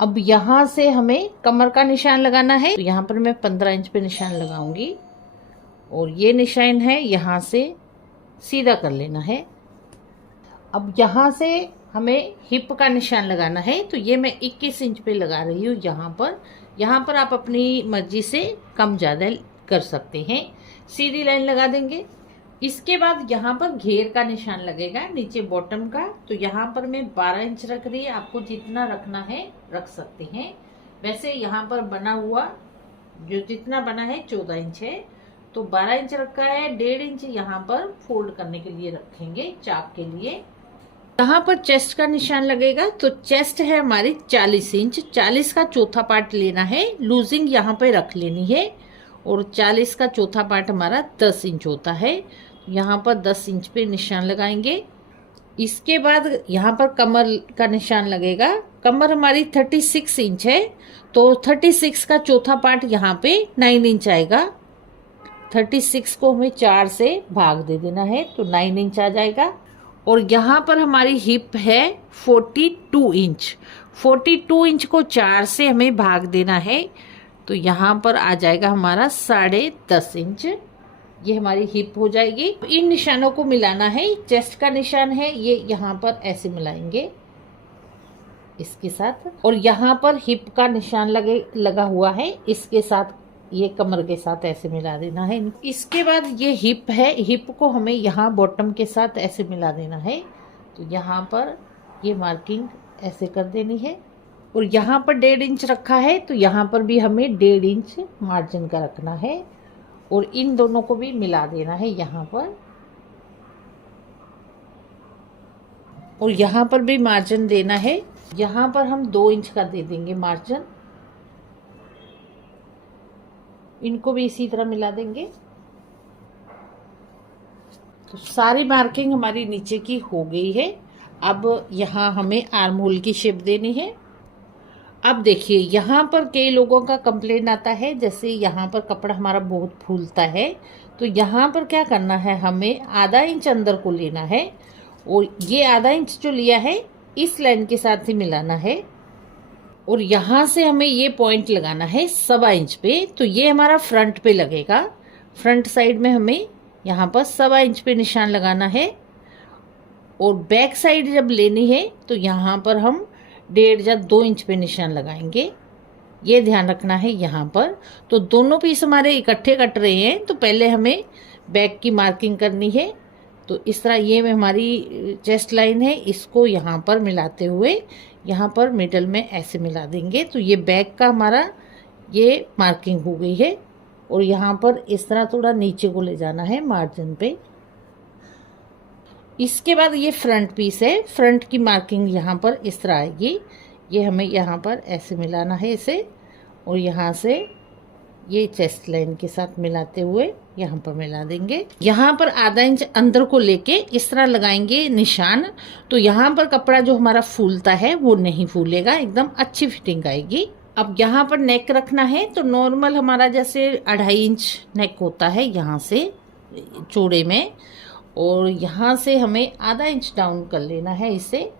अब यहाँ से हमें कमर का निशान लगाना है, तो यहाँ पर मैं 15 इंच पे निशान लगाऊंगी। और ये निशान है, यहाँ से सीधा कर लेना है। अब यहाँ से हमें हिप का निशान लगाना है, तो ये मैं 21 इंच पे लगा रही हूँ। यहाँ पर आप अपनी मर्जी से कम ज़्यादा कर सकते हैं। सीधी लाइन लगा देंगे। इसके बाद यहाँ पर घेर का निशान लगेगा, नीचे बॉटम का। तो यहाँ पर मैं 12 इंच रख रही है, आपको जितना रखना है रख सकते हैं। वैसे यहाँ पर बना हुआ जो जितना बना है 14 इंच है, तो 12 इंच रखा है। 1.5 इंच यहाँ पर फोल्ड करने के लिए रखेंगे, चाप के लिए। यहाँ पर चेस्ट का निशान लगेगा, तो चेस्ट है हमारी 40 इंच। 40 का चौथा पार्ट लेना है, लूजिंग यहाँ पे रख लेनी है। और 40 का चौथा पार्ट हमारा 10 इंच होता है, यहाँ पर 10 इंच पे निशान लगाएंगे। इसके बाद यहाँ पर कमर का निशान लगेगा। कमर हमारी 36 इंच है, तो 36 का चौथा पार्ट यहाँ पे 9 इंच आएगा। 36 को हमें 4 से भाग दे देना है, तो 9 इंच आ जाएगा। और यहाँ पर हमारी हिप है 42 इंच। 42 इंच को 4 से हमें भाग देना है, तो यहाँ पर आ जाएगा हमारा 10.5 इंच। ये हमारी हिप हो जाएगी। इन निशानों को मिलाना है। चेस्ट का निशान है, ये यहाँ पर ऐसे मिलाएंगे इसके साथ। और यहाँ पर हिप का निशान लगा हुआ है, इसके साथ ये कमर के साथ ऐसे मिला देना है। इसके बाद ये हिप है, हिप को हमें यहाँ बॉटम के साथ ऐसे मिला देना है। तो यहाँ पर ये मार्किंग ऐसे कर देनी है। और यहाँ पर 1.5 इंच रखा है, तो यहाँ पर भी हमें 1.5 इंच मार्जिन का रखना है। और इन दोनों को भी मिला देना है यहाँ पर। और यहाँ पर भी मार्जिन देना है। यहाँ पर हम 2 इंच का दे देंगे मार्जिन। इनको भी इसी तरह मिला देंगे। तो सारी मार्किंग हमारी नीचे की हो गई है। अब यहाँ हमें आर्म होल की शेप देनी है। अब देखिए, यहाँ पर कई लोगों का कंप्लेन आता है, जैसे यहाँ पर कपड़ा हमारा बहुत फूलता है, तो यहाँ पर क्या करना है, हमें आधा इंच अंदर को लेना है। और ये आधा इंच जो लिया है इस लाइन के साथ ही मिलाना है। और यहाँ से हमें ये पॉइंट लगाना है 1.25 इंच पे, तो ये हमारा फ्रंट पे लगेगा। फ्रंट साइड में हमें यहाँ पर 1.25 इंच पे निशान लगाना है। और बैक साइड जब लेनी है तो यहाँ पर हम 1.5 या 2 इंच पे निशान लगाएंगे, ये ध्यान रखना है यहाँ पर। तो दोनों पीस हमारे इकट्ठे कट रहे हैं, तो पहले हमें बैक की मार्किंग करनी है। तो इस तरह ये में हमारी चेस्ट लाइन है, इसको यहाँ पर मिलाते हुए यहाँ पर मिडल में ऐसे मिला देंगे। तो ये बैक का हमारा ये मार्किंग हो गई है। और यहाँ पर इस तरह थोड़ा नीचे को ले जाना है मार्जिन पे। इसके बाद ये फ्रंट पीस है, फ्रंट की मार्किंग यहाँ पर इस तरह आएगी। ये हमें यहाँ पर ऐसे मिलाना है इसे। और यहाँ से ये चेस्ट लाइन के साथ मिलाते हुए यहाँ पर मिला देंगे। यहाँ पर आधा इंच अंदर को लेके इस तरह लगाएंगे निशान। तो यहाँ पर कपड़ा जो हमारा फूलता है वो नहीं फूलेगा, एकदम अच्छी फिटिंग आएगी। अब यहाँ पर नेक रखना है, तो नॉर्मल हमारा जैसे 2.5 इंच नेक होता है यहाँ से चौड़े में। और यहाँ से हमें आधा इंच डाउन कर लेना है इसे,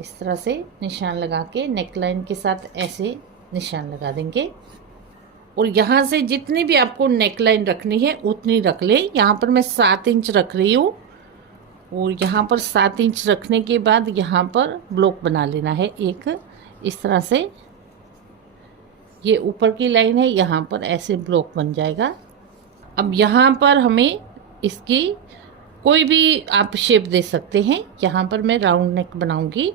इस तरह से निशान लगा के नेक लाइन के साथ ऐसे निशान लगा देंगे। और यहाँ से जितनी भी आपको नेक लाइन रखनी है उतनी रख ले। यहाँ पर मैं 7 इंच रख रही हूँ, और यहाँ पर 7 इंच रखने के बाद यहाँ पर ब्लॉक बना लेना है एक, इस तरह से। ये ऊपर की लाइन है, यहाँ पर ऐसे ब्लॉक बन जाएगा। अब यहाँ पर हमें इसकी कोई भी आप शेप दे सकते हैं। यहाँ पर मैं राउंड नेक बनाऊंगी,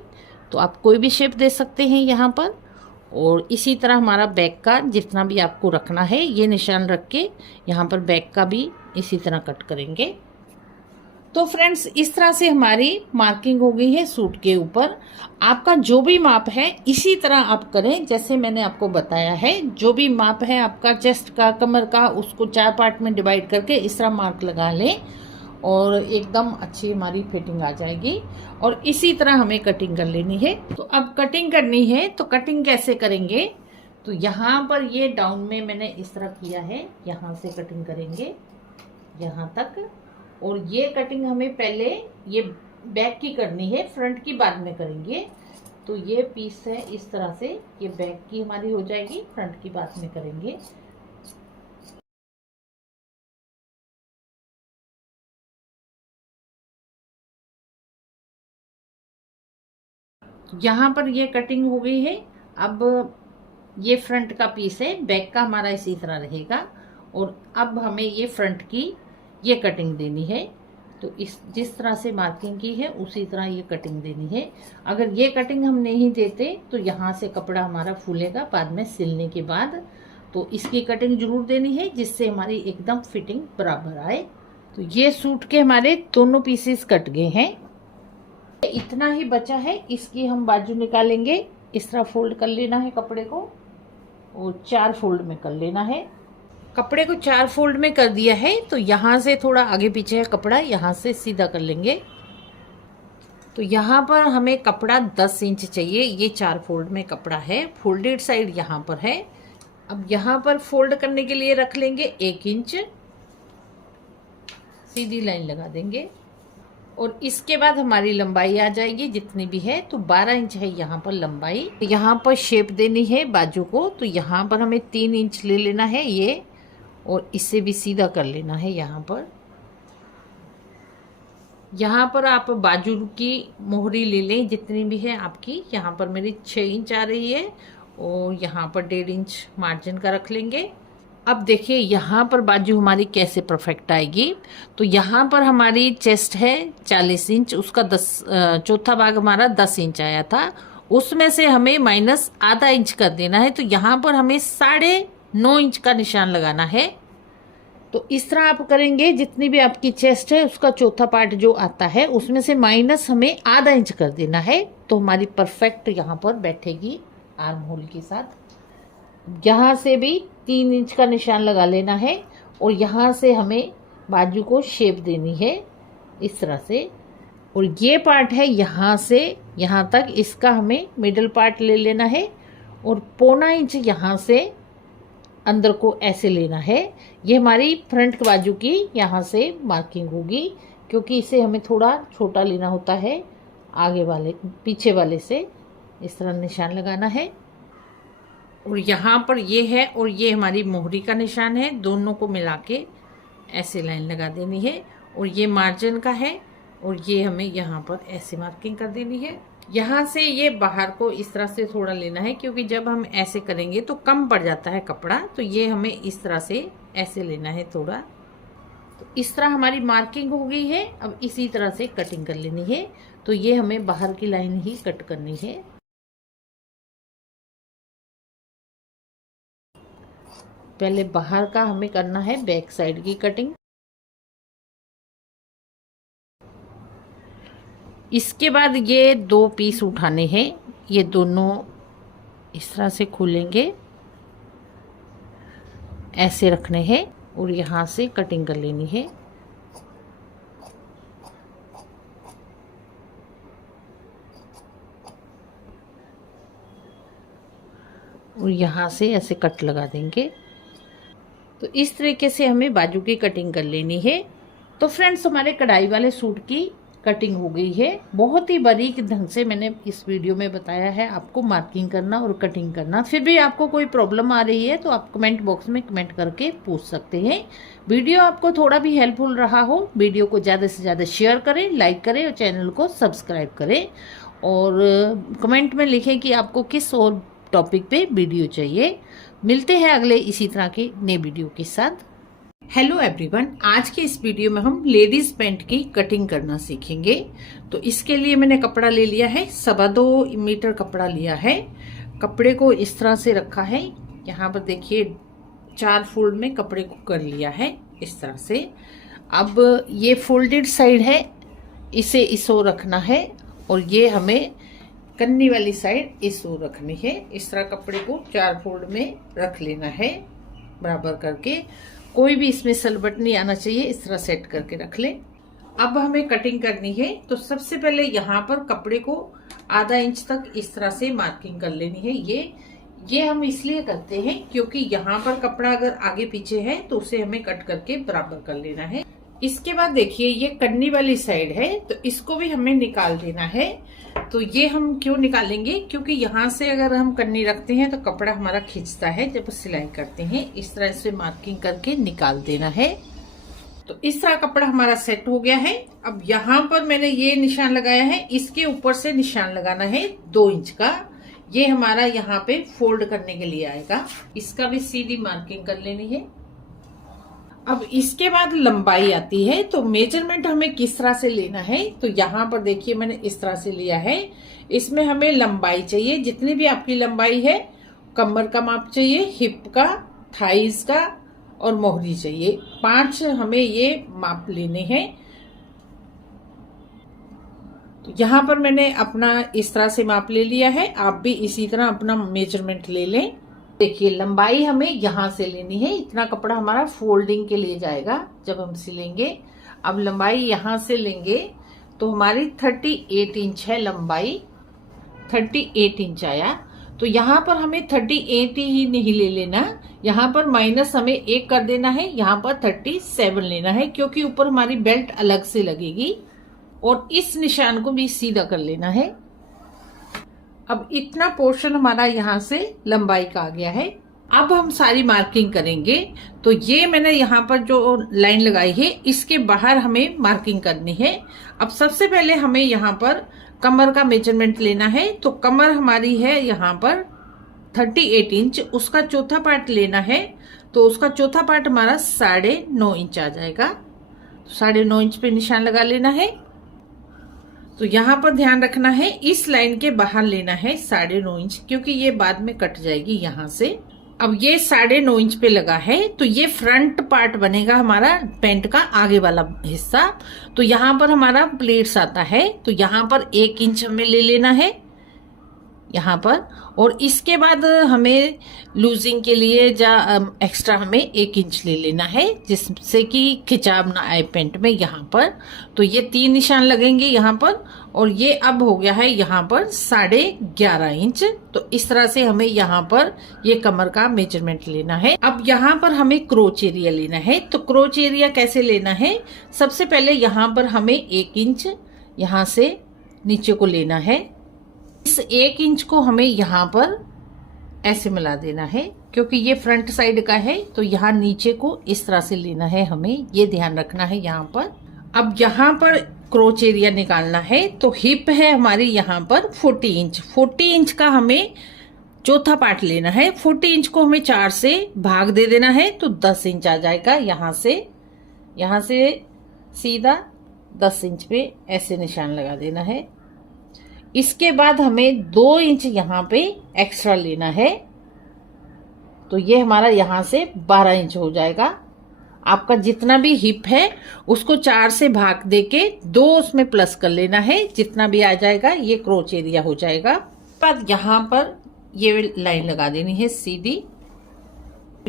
तो आप कोई भी शेप दे सकते हैं यहाँ पर। और इसी तरह हमारा बैक का जितना भी आपको रखना है, ये निशान रख के यहाँ पर बैक का भी इसी तरह कट करेंगे। तो फ्रेंड्स, इस तरह से हमारी मार्किंग हो गई है सूट के ऊपर। आपका जो भी माप है इसी तरह आप करें जैसे मैंने आपको बताया है। जो भी माप है आपका चेस्ट का, कमर का, उसको 4 पार्ट में डिवाइड करके इस तरह मार्क लगा लें और एकदम अच्छी हमारी फिटिंग आ जाएगी। और इसी तरह हमें कटिंग कर लेनी है। तो अब कटिंग करनी है, तो कटिंग कैसे करेंगे? तो यहाँ पर ये डाउन में मैंने इस तरह किया है, यहाँ से कटिंग करेंगे यहाँ तक। और ये कटिंग हमें पहले ये बैक की करनी है, फ्रंट की बाद में करेंगे। तो ये पीस है इस तरह से, ये बैक की हमारी हो जाएगी, फ्रंट की बाद में करेंगे। यहाँ पर ये कटिंग हो गई है। अब ये फ्रंट का पीस है, बैक का हमारा इसी तरह रहेगा। और अब हमें ये फ्रंट की ये कटिंग देनी है। तो इस जिस तरह से मार्किंग की है उसी तरह ये कटिंग देनी है। अगर ये कटिंग हम नहीं देते तो यहाँ से कपड़ा हमारा फूलेगा बाद में सिलने के बाद। तो इसकी कटिंग जरूर देनी है जिससे हमारी एकदम फिटिंग बराबर आए। तो ये सूट के हमारे दोनों पीसेस कट गए हैं। इतना ही बचा है, इसकी हम बाजू निकालेंगे। इस तरह फोल्ड कर लेना है कपड़े को और 4 फोल्ड में कर लेना है। कपड़े को 4 फोल्ड में कर दिया है। तो यहाँ से थोड़ा आगे पीछे है कपड़ा, यहाँ से सीधा कर लेंगे। तो यहाँ पर हमें कपड़ा 10 इंच चाहिए। ये 4 फोल्ड में कपड़ा है, फोल्डेड साइड यहाँ पर है। अब यहाँ पर फोल्ड करने के लिए रख लेंगे 1 इंच, सीधी लाइन लगा देंगे। और इसके बाद हमारी लंबाई आ जाएगी जितनी भी है, तो 12 इंच है यहाँ पर लंबाई। यहाँ पर शेप देनी है बाजू को, तो यहाँ पर हमें 3 इंच ले लेना है ये, और इससे भी सीधा कर लेना है यहाँ पर। यहाँ पर आप बाजू की मोहरी ले लें जितनी भी है आपकी। यहाँ पर मेरी 6 इंच आ रही है और यहाँ पर 1.5 इंच मार्जिन का रख लेंगे। अब देखिए यहाँ पर बाजू हमारी कैसे परफेक्ट आएगी। तो यहाँ पर हमारी चेस्ट है 40 इंच, उसका 4था भाग हमारा 10 इंच आया था, उसमें से हमें माइनस आधा इंच कर देना है। तो यहाँ पर हमें 9.5 इंच का निशान लगाना है। तो इस तरह आप करेंगे, जितनी भी आपकी चेस्ट है उसका 4था पार्ट जो आता है उसमें से माइनस हमें आधा इंच कर देना है। तो हमारी परफेक्ट यहाँ पर बैठेगी आर्म होल के साथ। यहाँ से भी 3 इंच का निशान लगा लेना है और यहाँ से हमें बाजू को शेप देनी है इस तरह से। और ये पार्ट है यहाँ से यहाँ तक, इसका हमें मिडल पार्ट ले लेना है और 0.25 इंच यहाँ से अंदर को ऐसे लेना है। ये हमारी फ्रंट बाजू की यहाँ से मार्किंग होगी, क्योंकि इसे हमें थोड़ा छोटा लेना होता है आगे वाले पीछे वाले से। इस तरह निशान लगाना है। और यहाँ पर ये है और ये हमारी मोहरी का निशान है, दोनों को मिला के ऐसे लाइन लगा देनी है। और ये मार्जिन का है और ये हमें यहाँ पर ऐसे मार्किंग कर देनी है। यहाँ से ये बाहर को इस तरह से थोड़ा लेना है, क्योंकि जब हम ऐसे करेंगे तो कम पड़ जाता है कपड़ा। तो ये हमें इस तरह से ऐसे लेना है थोड़ा। तो इस तरह हमारी मार्किंग हो गई है। अब इसी तरह से कटिंग कर लेनी है। तो ये हमें बाहर की लाइन ही कट करनी है। पहले बाहर का हमें करना है बैक साइड की कटिंग। इसके बाद ये 2 पीस उठाने हैं, ये दोनों इस तरह से खुलेंगे, ऐसे रखने हैं और यहाँ से कटिंग कर लेनी है। और यहाँ से ऐसे कट लगा देंगे। तो इस तरीके से हमें बाजू की कटिंग कर लेनी है। तो फ्रेंड्स, हमारे कढ़ाई वाले सूट की कटिंग हो गई है। बहुत ही बारीक ढंग से मैंने इस वीडियो में बताया है आपको मार्किंग करना और कटिंग करना। फिर भी आपको कोई प्रॉब्लम आ रही है तो आप कमेंट बॉक्स में कमेंट करके पूछ सकते हैं। वीडियो आपको थोड़ा भी हेल्पफुल रहा हो, वीडियो को ज़्यादा से ज़्यादा शेयर करें, लाइक करें और चैनल को सब्सक्राइब करें और कमेंट में लिखें कि आपको किस और टॉपिक पे वीडियो चाहिए। मिलते हैं अगले इसी तरह के नए वीडियो के साथ। हेलो एवरीवन, आज के इस वीडियो में हम लेडीज पैंट की कटिंग करना सीखेंगे। तो इसके लिए मैंने कपड़ा ले लिया है, 2.25 मीटर कपड़ा लिया है। कपड़े को इस तरह से रखा है, यहाँ पर देखिए 4 फोल्ड में कपड़े को कर लिया है इस तरह से। अब ये फोल्डेड साइड है, इसे इस ओर रखना है और ये हमें कन्नी वाली साइड इस ओर रखनी है। इस तरह कपड़े को 4 फोल्ड में रख लेना है बराबर करके। कोई भी इसमें सलबट नहीं आना चाहिए, इस तरह सेट करके रख लें। अब हमें कटिंग करनी है तो सबसे पहले यहाँ पर कपड़े को आधा इंच तक इस तरह से मार्किंग कर लेनी है। ये हम इसलिए करते हैं क्योंकि यहाँ पर कपड़ा अगर आगे पीछे है तो उसे हमें कट करके बराबर कर लेना है। इसके बाद देखिए ये कन्नी वाली साइड है तो इसको भी हमें निकाल देना है। तो ये हम क्यों निकालेंगे, क्योंकि यहाँ से अगर हम कन्नी रखते हैं तो कपड़ा हमारा खिंचता है जब सिलाई करते हैं। इस तरह से मार्किंग करके निकाल देना है। तो इस तरह कपड़ा हमारा सेट हो गया है। अब यहाँ पर मैंने ये निशान लगाया है, इसके ऊपर से निशान लगाना है 2 इंच का। ये हमारा यहाँ पे फोल्ड करने के लिए आएगा, इसका भी सीधी मार्किंग कर लेनी है। अब इसके बाद लंबाई आती है, तो मेजरमेंट हमें किस तरह से लेना है। तो यहाँ पर देखिए मैंने इस तरह से लिया है। इसमें हमें लंबाई चाहिए, जितनी भी आपकी लंबाई है, कमर का माप चाहिए, हिप का, थाइज का और मोहरी चाहिए। 5 हमें ये माप लेने हैं। तो यहाँ पर मैंने अपना इस तरह से माप ले लिया है, आप भी इसी तरह अपना मेजरमेंट ले लें। देखिए लंबाई हमें यहाँ से लेनी है, इतना कपड़ा हमारा फोल्डिंग के लिए जाएगा जब हम सिलेंगे। अब लंबाई यहाँ से लेंगे तो हमारी 38 इंच है लंबाई, 38 इंच आया। तो यहाँ पर हमें 38 ही नहीं ले लेना, यहाँ पर माइनस हमें 1 कर देना है, यहाँ पर 37 लेना है क्योंकि ऊपर हमारी बेल्ट अलग से लगेगी। और इस निशान को भी सीधा कर लेना है। अब इतना पोर्शन हमारा यहाँ से लंबाई का आ गया है। अब हम सारी मार्किंग करेंगे। तो ये मैंने यहाँ पर जो लाइन लगाई है इसके बाहर हमें मार्किंग करनी है। अब सबसे पहले हमें यहाँ पर कमर का मेजरमेंट लेना है। तो कमर हमारी है यहाँ पर 38 इंच, उसका चौथा पार्ट लेना है। तो उसका चौथा पार्ट हमारा 9.5 इंच आ जाएगा। 9.5 इंच पे निशान लगा लेना है। तो यहाँ पर ध्यान रखना है, इस लाइन के बाहर लेना है 9.5 इंच, क्योंकि ये बाद में कट जाएगी यहाँ से। अब ये 9.5 इंच पे लगा है तो ये फ्रंट पार्ट बनेगा हमारा पैंट का आगे वाला हिस्सा। तो यहाँ पर हमारा प्लेट्स आता है, तो यहाँ पर 1 इंच हमें ले लेना है यहाँ पर। और इसके बाद हमें लूजिंग के लिए एक्स्ट्रा हमें 1 इंच ले लेना है, जिससे कि खिंचाव ना आए पेंट में यहाँ पर। तो ये 3 निशान लगेंगे यहाँ पर। और ये अब हो गया है यहाँ पर 11.5 इंच। तो इस तरह से हमें यहाँ पर ये कमर का मेजरमेंट लेना है। अब यहाँ पर हमें क्रोच एरिया लेना है। तो क्रोच एरिया कैसे लेना है, सबसे पहले यहाँ पर हमें 1 इंच यहाँ से नीचे को लेना है। इस 1 इंच को हमें यहाँ पर ऐसे मिला देना है, क्योंकि ये फ्रंट साइड का है। तो यहाँ नीचे को इस तरह से लेना है, हमें ये ध्यान रखना है यहाँ पर। अब यहाँ पर क्रोच एरिया निकालना है। तो हिप है हमारी यहाँ पर 40 इंच। 40 इंच का हमें चौथा पार्ट लेना है। 40 इंच को हमें 4 से भाग दे देना है, तो 10 इंच आ जाएगा। यहाँ से सीधा 10 इंच पे ऐसे निशान लगा देना है। इसके बाद हमें 2 इंच यहाँ पे एक्स्ट्रा लेना है। तो ये हमारा यहाँ से 12 इंच हो जाएगा। आपका जितना भी हिप है उसको 4 से भाग देके 2 उसमें प्लस कर लेना है, जितना भी आ जाएगा ये क्रोच एरिया हो जाएगा। बाद यहाँ पर ये लाइन लगा देनी है सीधी।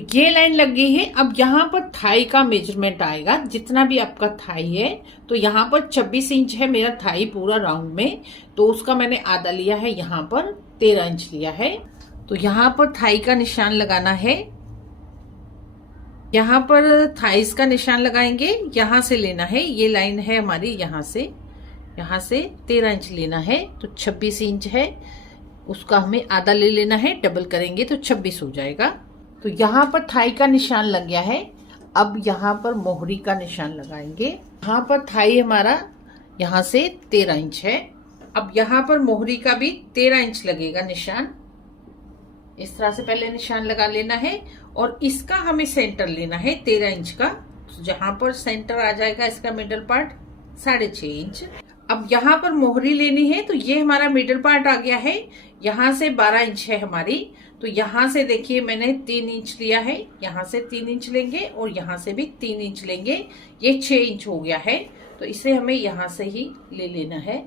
ये लाइन लग गई है। अब यहाँ पर थाई का मेजरमेंट आएगा, जितना भी आपका थाई है। तो यहाँ पर 26 इंच है मेरा थाई पूरा राउंड में, तो उसका मैंने आधा लिया है, यहाँ पर 13 इंच लिया है। तो यहाँ पर थाई का निशान लगाना है। यहाँ पर थाइस का निशान लगाएंगे, यहाँ से लेना है। ये लाइन है हमारी यहाँ से, यहाँ से 13 इंच लेना है, तो 26 इंच है, उसका हमें आधा ले लेना है, डबल करेंगे तो 26 हो जाएगा। तो यहाँ पर थाई का निशान लग गया है। अब यहाँ पर मोहरी का निशान लगाएंगे। यहाँ पर थाई हमारा यहाँ से 13 इंच है। अब यहाँ पर मोहरी का भी 13 इंच लगेगा निशान। इस तरह से पहले निशान लगा लेना है और इसका हमें सेंटर लेना है 13 इंच का। तो जहां पर सेंटर आ जाएगा इसका मिडल पार्ट 6.5 इंच। अब यहाँ पर मोहरी लेनी है, तो ये हमारा मिडल पार्ट आ गया है। यहाँ से 12 इंच है हमारी, तो यहाँ से देखिए मैंने 3 इंच लिया है, यहाँ से 3 इंच लेंगे और यहाँ से भी 3 इंच लेंगे, ये 6 इंच हो गया है। तो इसे हमें यहाँ से ही ले लेना है।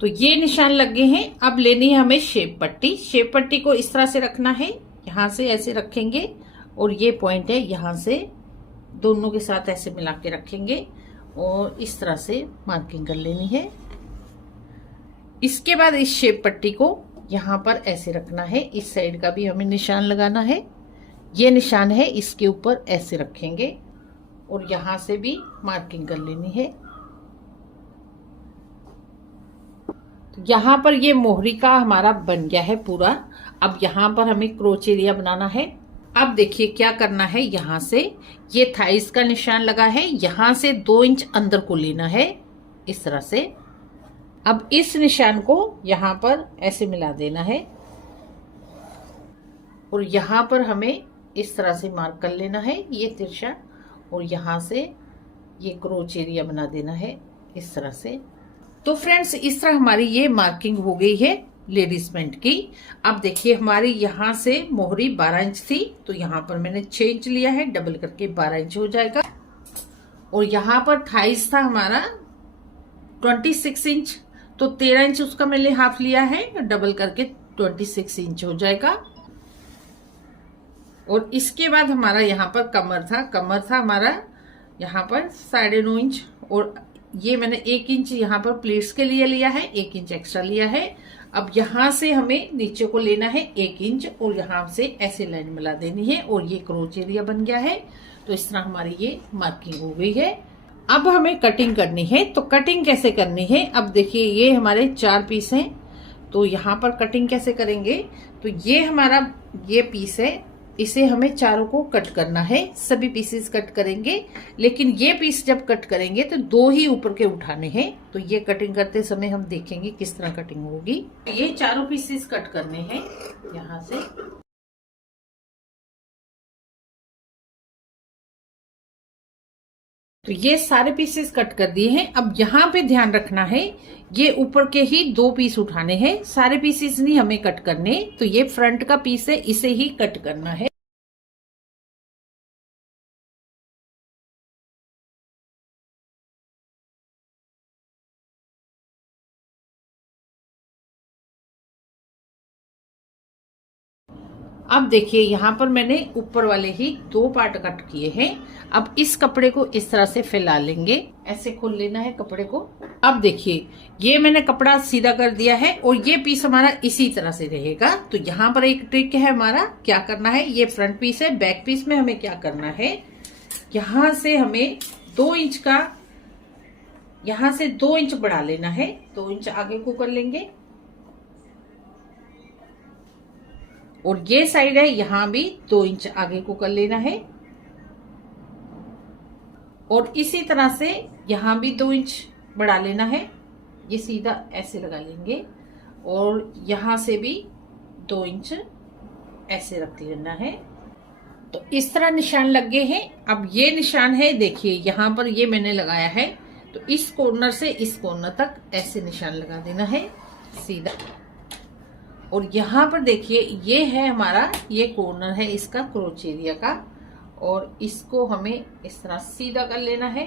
तो ये निशान लग गए हैं। अब लेनी है हमें शेप पट्टी। शेप पट्टी को इस तरह से रखना है, यहाँ से ऐसे रखेंगे और ये पॉइंट है, यहाँ से दोनों के साथ ऐसे मिला के रखेंगे और इस तरह से मार्किंग कर लेनी है। इसके बाद इस शेप पट्टी को यहाँ पर ऐसे रखना है। इस साइड का भी हमें निशान लगाना है। ये निशान है, इसके ऊपर ऐसे रखेंगे और यहाँ से भी मार्किंग कर लेनी है। यहाँ पर ये मोहरी का हमारा बन गया है पूरा। अब यहाँ पर हमें क्रोच एरिया बनाना है। अब देखिए क्या करना है, यहाँ से ये थाइस का निशान लगा है, यहाँ से 2 इंच अंदर को लेना है इस तरह से। अब इस निशान को यहाँ पर ऐसे मिला देना है और यहाँ पर हमें इस तरह से मार्क कर लेना है ये तिरछा, और यहाँ से ये क्रोच एरिया बना देना है इस तरह से। तो फ्रेंड्स इस तरह हमारी ये मार्किंग हो गई है लेडीज पैंट की। अब देखिए हमारी यहाँ से मोहरी 12 इंच थी, तो यहाँ पर मैंने 6 इंच लिया है, डबल करके 12 इंच हो जाएगा। और यहाँ पर थाइस था हमारा 26 इंच, तो 13 इंच उसका मैंने हाफ लिया है, डबल करके 26 इंच हो जाएगा। और इसके बाद हमारा यहाँ पर कमर था हमारा यहाँ पर 9.5 इंच, और ये मैंने 1 इंच यहाँ पर प्लेट्स के लिए लिया है, 1 इंच एक्स्ट्रा लिया है। अब यहाँ से हमें नीचे को लेना है 1 इंच और यहाँ से ऐसे लाइन मिला देनी है और ये क्रोच एरिया बन गया है। तो इस तरह हमारी ये मार्किंग हो गई है। अब हमें कटिंग करनी है। तो कटिंग कैसे करनी है, अब देखिए ये हमारे 4 पीस हैं, तो यहाँ पर कटिंग कैसे करेंगे, तो ये हमारा ये पीस है, इसे हमें चारों को कट करना है। सभी पीसेस कट करेंगे, लेकिन ये पीस जब कट करेंगे तो 2 ही ऊपर के उठाने हैं। तो ये कटिंग करते समय हम देखेंगे किस तरह कटिंग होगी। ये चारों पीसेस कट करने हैं यहाँ से। तो ये सारे पीसेस कट कर दिए हैं। अब यहाँ पे ध्यान रखना है, ये ऊपर के ही 2 पीस उठाने हैं, सारे पीसेस नहीं हमें कट करने। तो ये फ्रंट का पीस है, इसे ही कट करना है। अब देखिए यहाँ पर मैंने ऊपर वाले ही 2 पार्ट कट किए हैं। अब इस कपड़े को इस तरह से फैला लेंगे, ऐसे खोल लेना है कपड़े को। अब देखिए ये मैंने कपड़ा सीधा कर दिया है और ये पीस हमारा इसी तरह से रहेगा। तो यहाँ पर एक ट्रिक है हमारा, क्या करना है, ये फ्रंट पीस है, बैक पीस में हमें क्या करना है, यहाँ से हमें 2 इंच का, यहाँ से 2 इंच बढ़ा लेना है, 2 इंच आगे को कर लेंगे। और ये साइड है, यहां भी 2 इंच आगे को कर लेना है। और इसी तरह से यहां भी 2 इंच बढ़ा लेना है, ये सीधा ऐसे लगा लेंगे। और यहां से भी 2 इंच ऐसे रख लेना है। तो इस तरह निशान लग गए हैं। अब ये निशान है, देखिए यहाँ पर ये मैंने लगाया है, तो इस कॉर्नर से इस कॉर्नर तक ऐसे निशान लगा देना है सीधा। और यहाँ पर देखिए ये है हमारा, ये कॉर्नर है इसका क्रोच एरिया का, और इसको हमें इस तरह सीधा कर लेना है।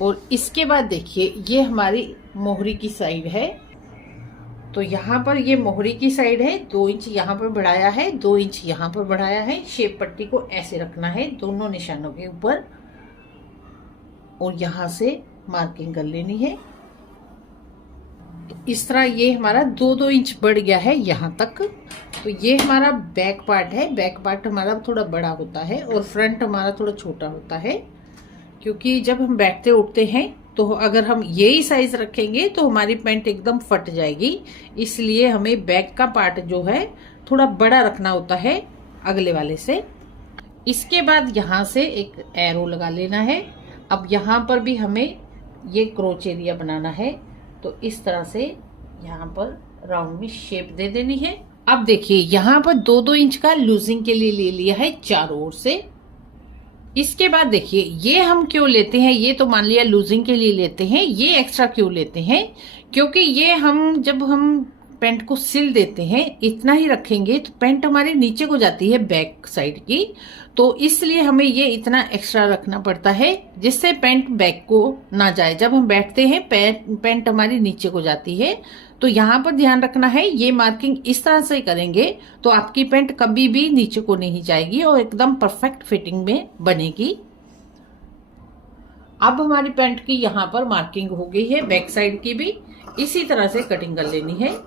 और इसके बाद देखिए ये हमारी मोहरी की साइड है। तो यहाँ पर ये मोहरी की साइड है, 2 इंच यहाँ पर बढ़ाया है, 2 इंच यहाँ पर बढ़ाया है। शेप पट्टी को ऐसे रखना है दोनों निशानों के ऊपर, और यहाँ से मार्किंग कर लेनी है। इस तरह ये हमारा 2-2 इंच बढ़ गया है यहाँ तक। तो ये हमारा बैक पार्ट है। बैक पार्ट हमारा थोड़ा बड़ा होता है और फ्रंट हमारा थोड़ा छोटा होता है, क्योंकि जब हम बैठते उठते हैं तो अगर हम यही साइज रखेंगे तो हमारी पैंट एकदम फट जाएगी। इसलिए हमें बैक का पार्ट जो है थोड़ा बड़ा रखना होता है अगले वाले से। इसके बाद यहाँ से एक एरो लगा लेना है। अब यहाँ पर भी हमें ये क्रोच एरिया बनाना है, तो इस तरह से यहाँ पर राउंड में शेप दे देनी है। अब देखिए यहाँ पर 2-2 इंच का लूजिंग के लिए ले लिया है चारों ओर से। इसके बाद देखिए ये हम क्यों लेते हैं, ये तो मान लिया लूजिंग के लिए लेते हैं, ये एक्स्ट्रा क्यों लेते हैं, क्योंकि ये हम जब हम पैंट को सिल देते हैं इतना ही रखेंगे तो पैंट हमारी नीचे को जाती है बैक साइड की, तो इसलिए हमें ये इतना एक्स्ट्रा रखना पड़ता है जिससे पैंट बैक को ना जाए। जब हम बैठते हैं पैंट हमारी नीचे को जाती है, तो यहाँ पर ध्यान रखना है ये मार्किंग इस तरह से करेंगे तो आपकी पैंट कभी भी नीचे को नहीं जाएगी और एकदम परफेक्ट फिटिंग में बनेगी। अब हमारी पैंट की यहाँ पर मार्किंग हो गई है, बैक साइड की भी इसी तरह से कटिंग कर लेनी है।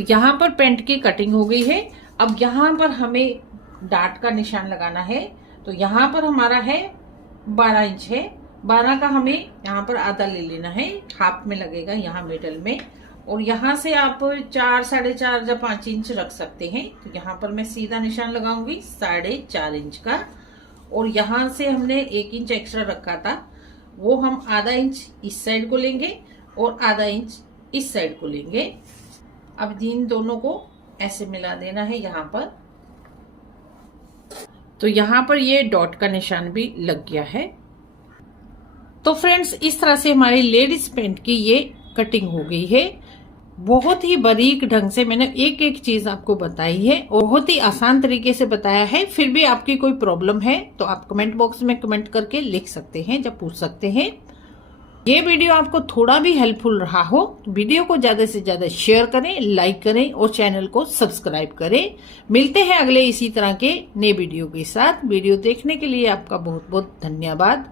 यहाँ पर पैंट की कटिंग हो गई है। अब यहाँ पर हमें डार्ट का निशान लगाना है, तो यहाँ पर हमारा है 12 इंच है। 12 का हमें यहाँ पर आधा ले लेना है, हाफ में लगेगा यहाँ मिडल में, और यहाँ से आप 4, 4.5 या 5 इंच रख सकते हैं। तो यहाँ पर मैं सीधा निशान लगाऊंगी 4.5 इंच का, और यहाँ से हमने 1 इंच एक्स्ट्रा रखा था, वो हम आधा इंच इस साइड को लेंगे और आधा इंच इस साइड को लेंगे। अब इन दोनों को ऐसे मिला देना है यहाँ पर। तो यहाँ पर ये डॉट का निशान भी लग गया है। तो फ्रेंड्स इस तरह से हमारी लेडीज पैंट की ये कटिंग हो गई है। बहुत ही बारीक ढंग से मैंने एक एक चीज आपको बताई है और बहुत ही आसान तरीके से बताया है। फिर भी आपकी कोई प्रॉब्लम है तो आप कमेंट बॉक्स में कमेंट करके लिख सकते हैं, जब पूछ सकते हैं। ये वीडियो आपको थोड़ा भी हेल्पफुल रहा हो तो वीडियो को ज्यादा से ज्यादा शेयर करें, लाइक करें और चैनल को सब्सक्राइब करें। मिलते हैं अगले इसी तरह के नए वीडियो के साथ। वीडियो देखने के लिए आपका बहुत बहुत धन्यवाद।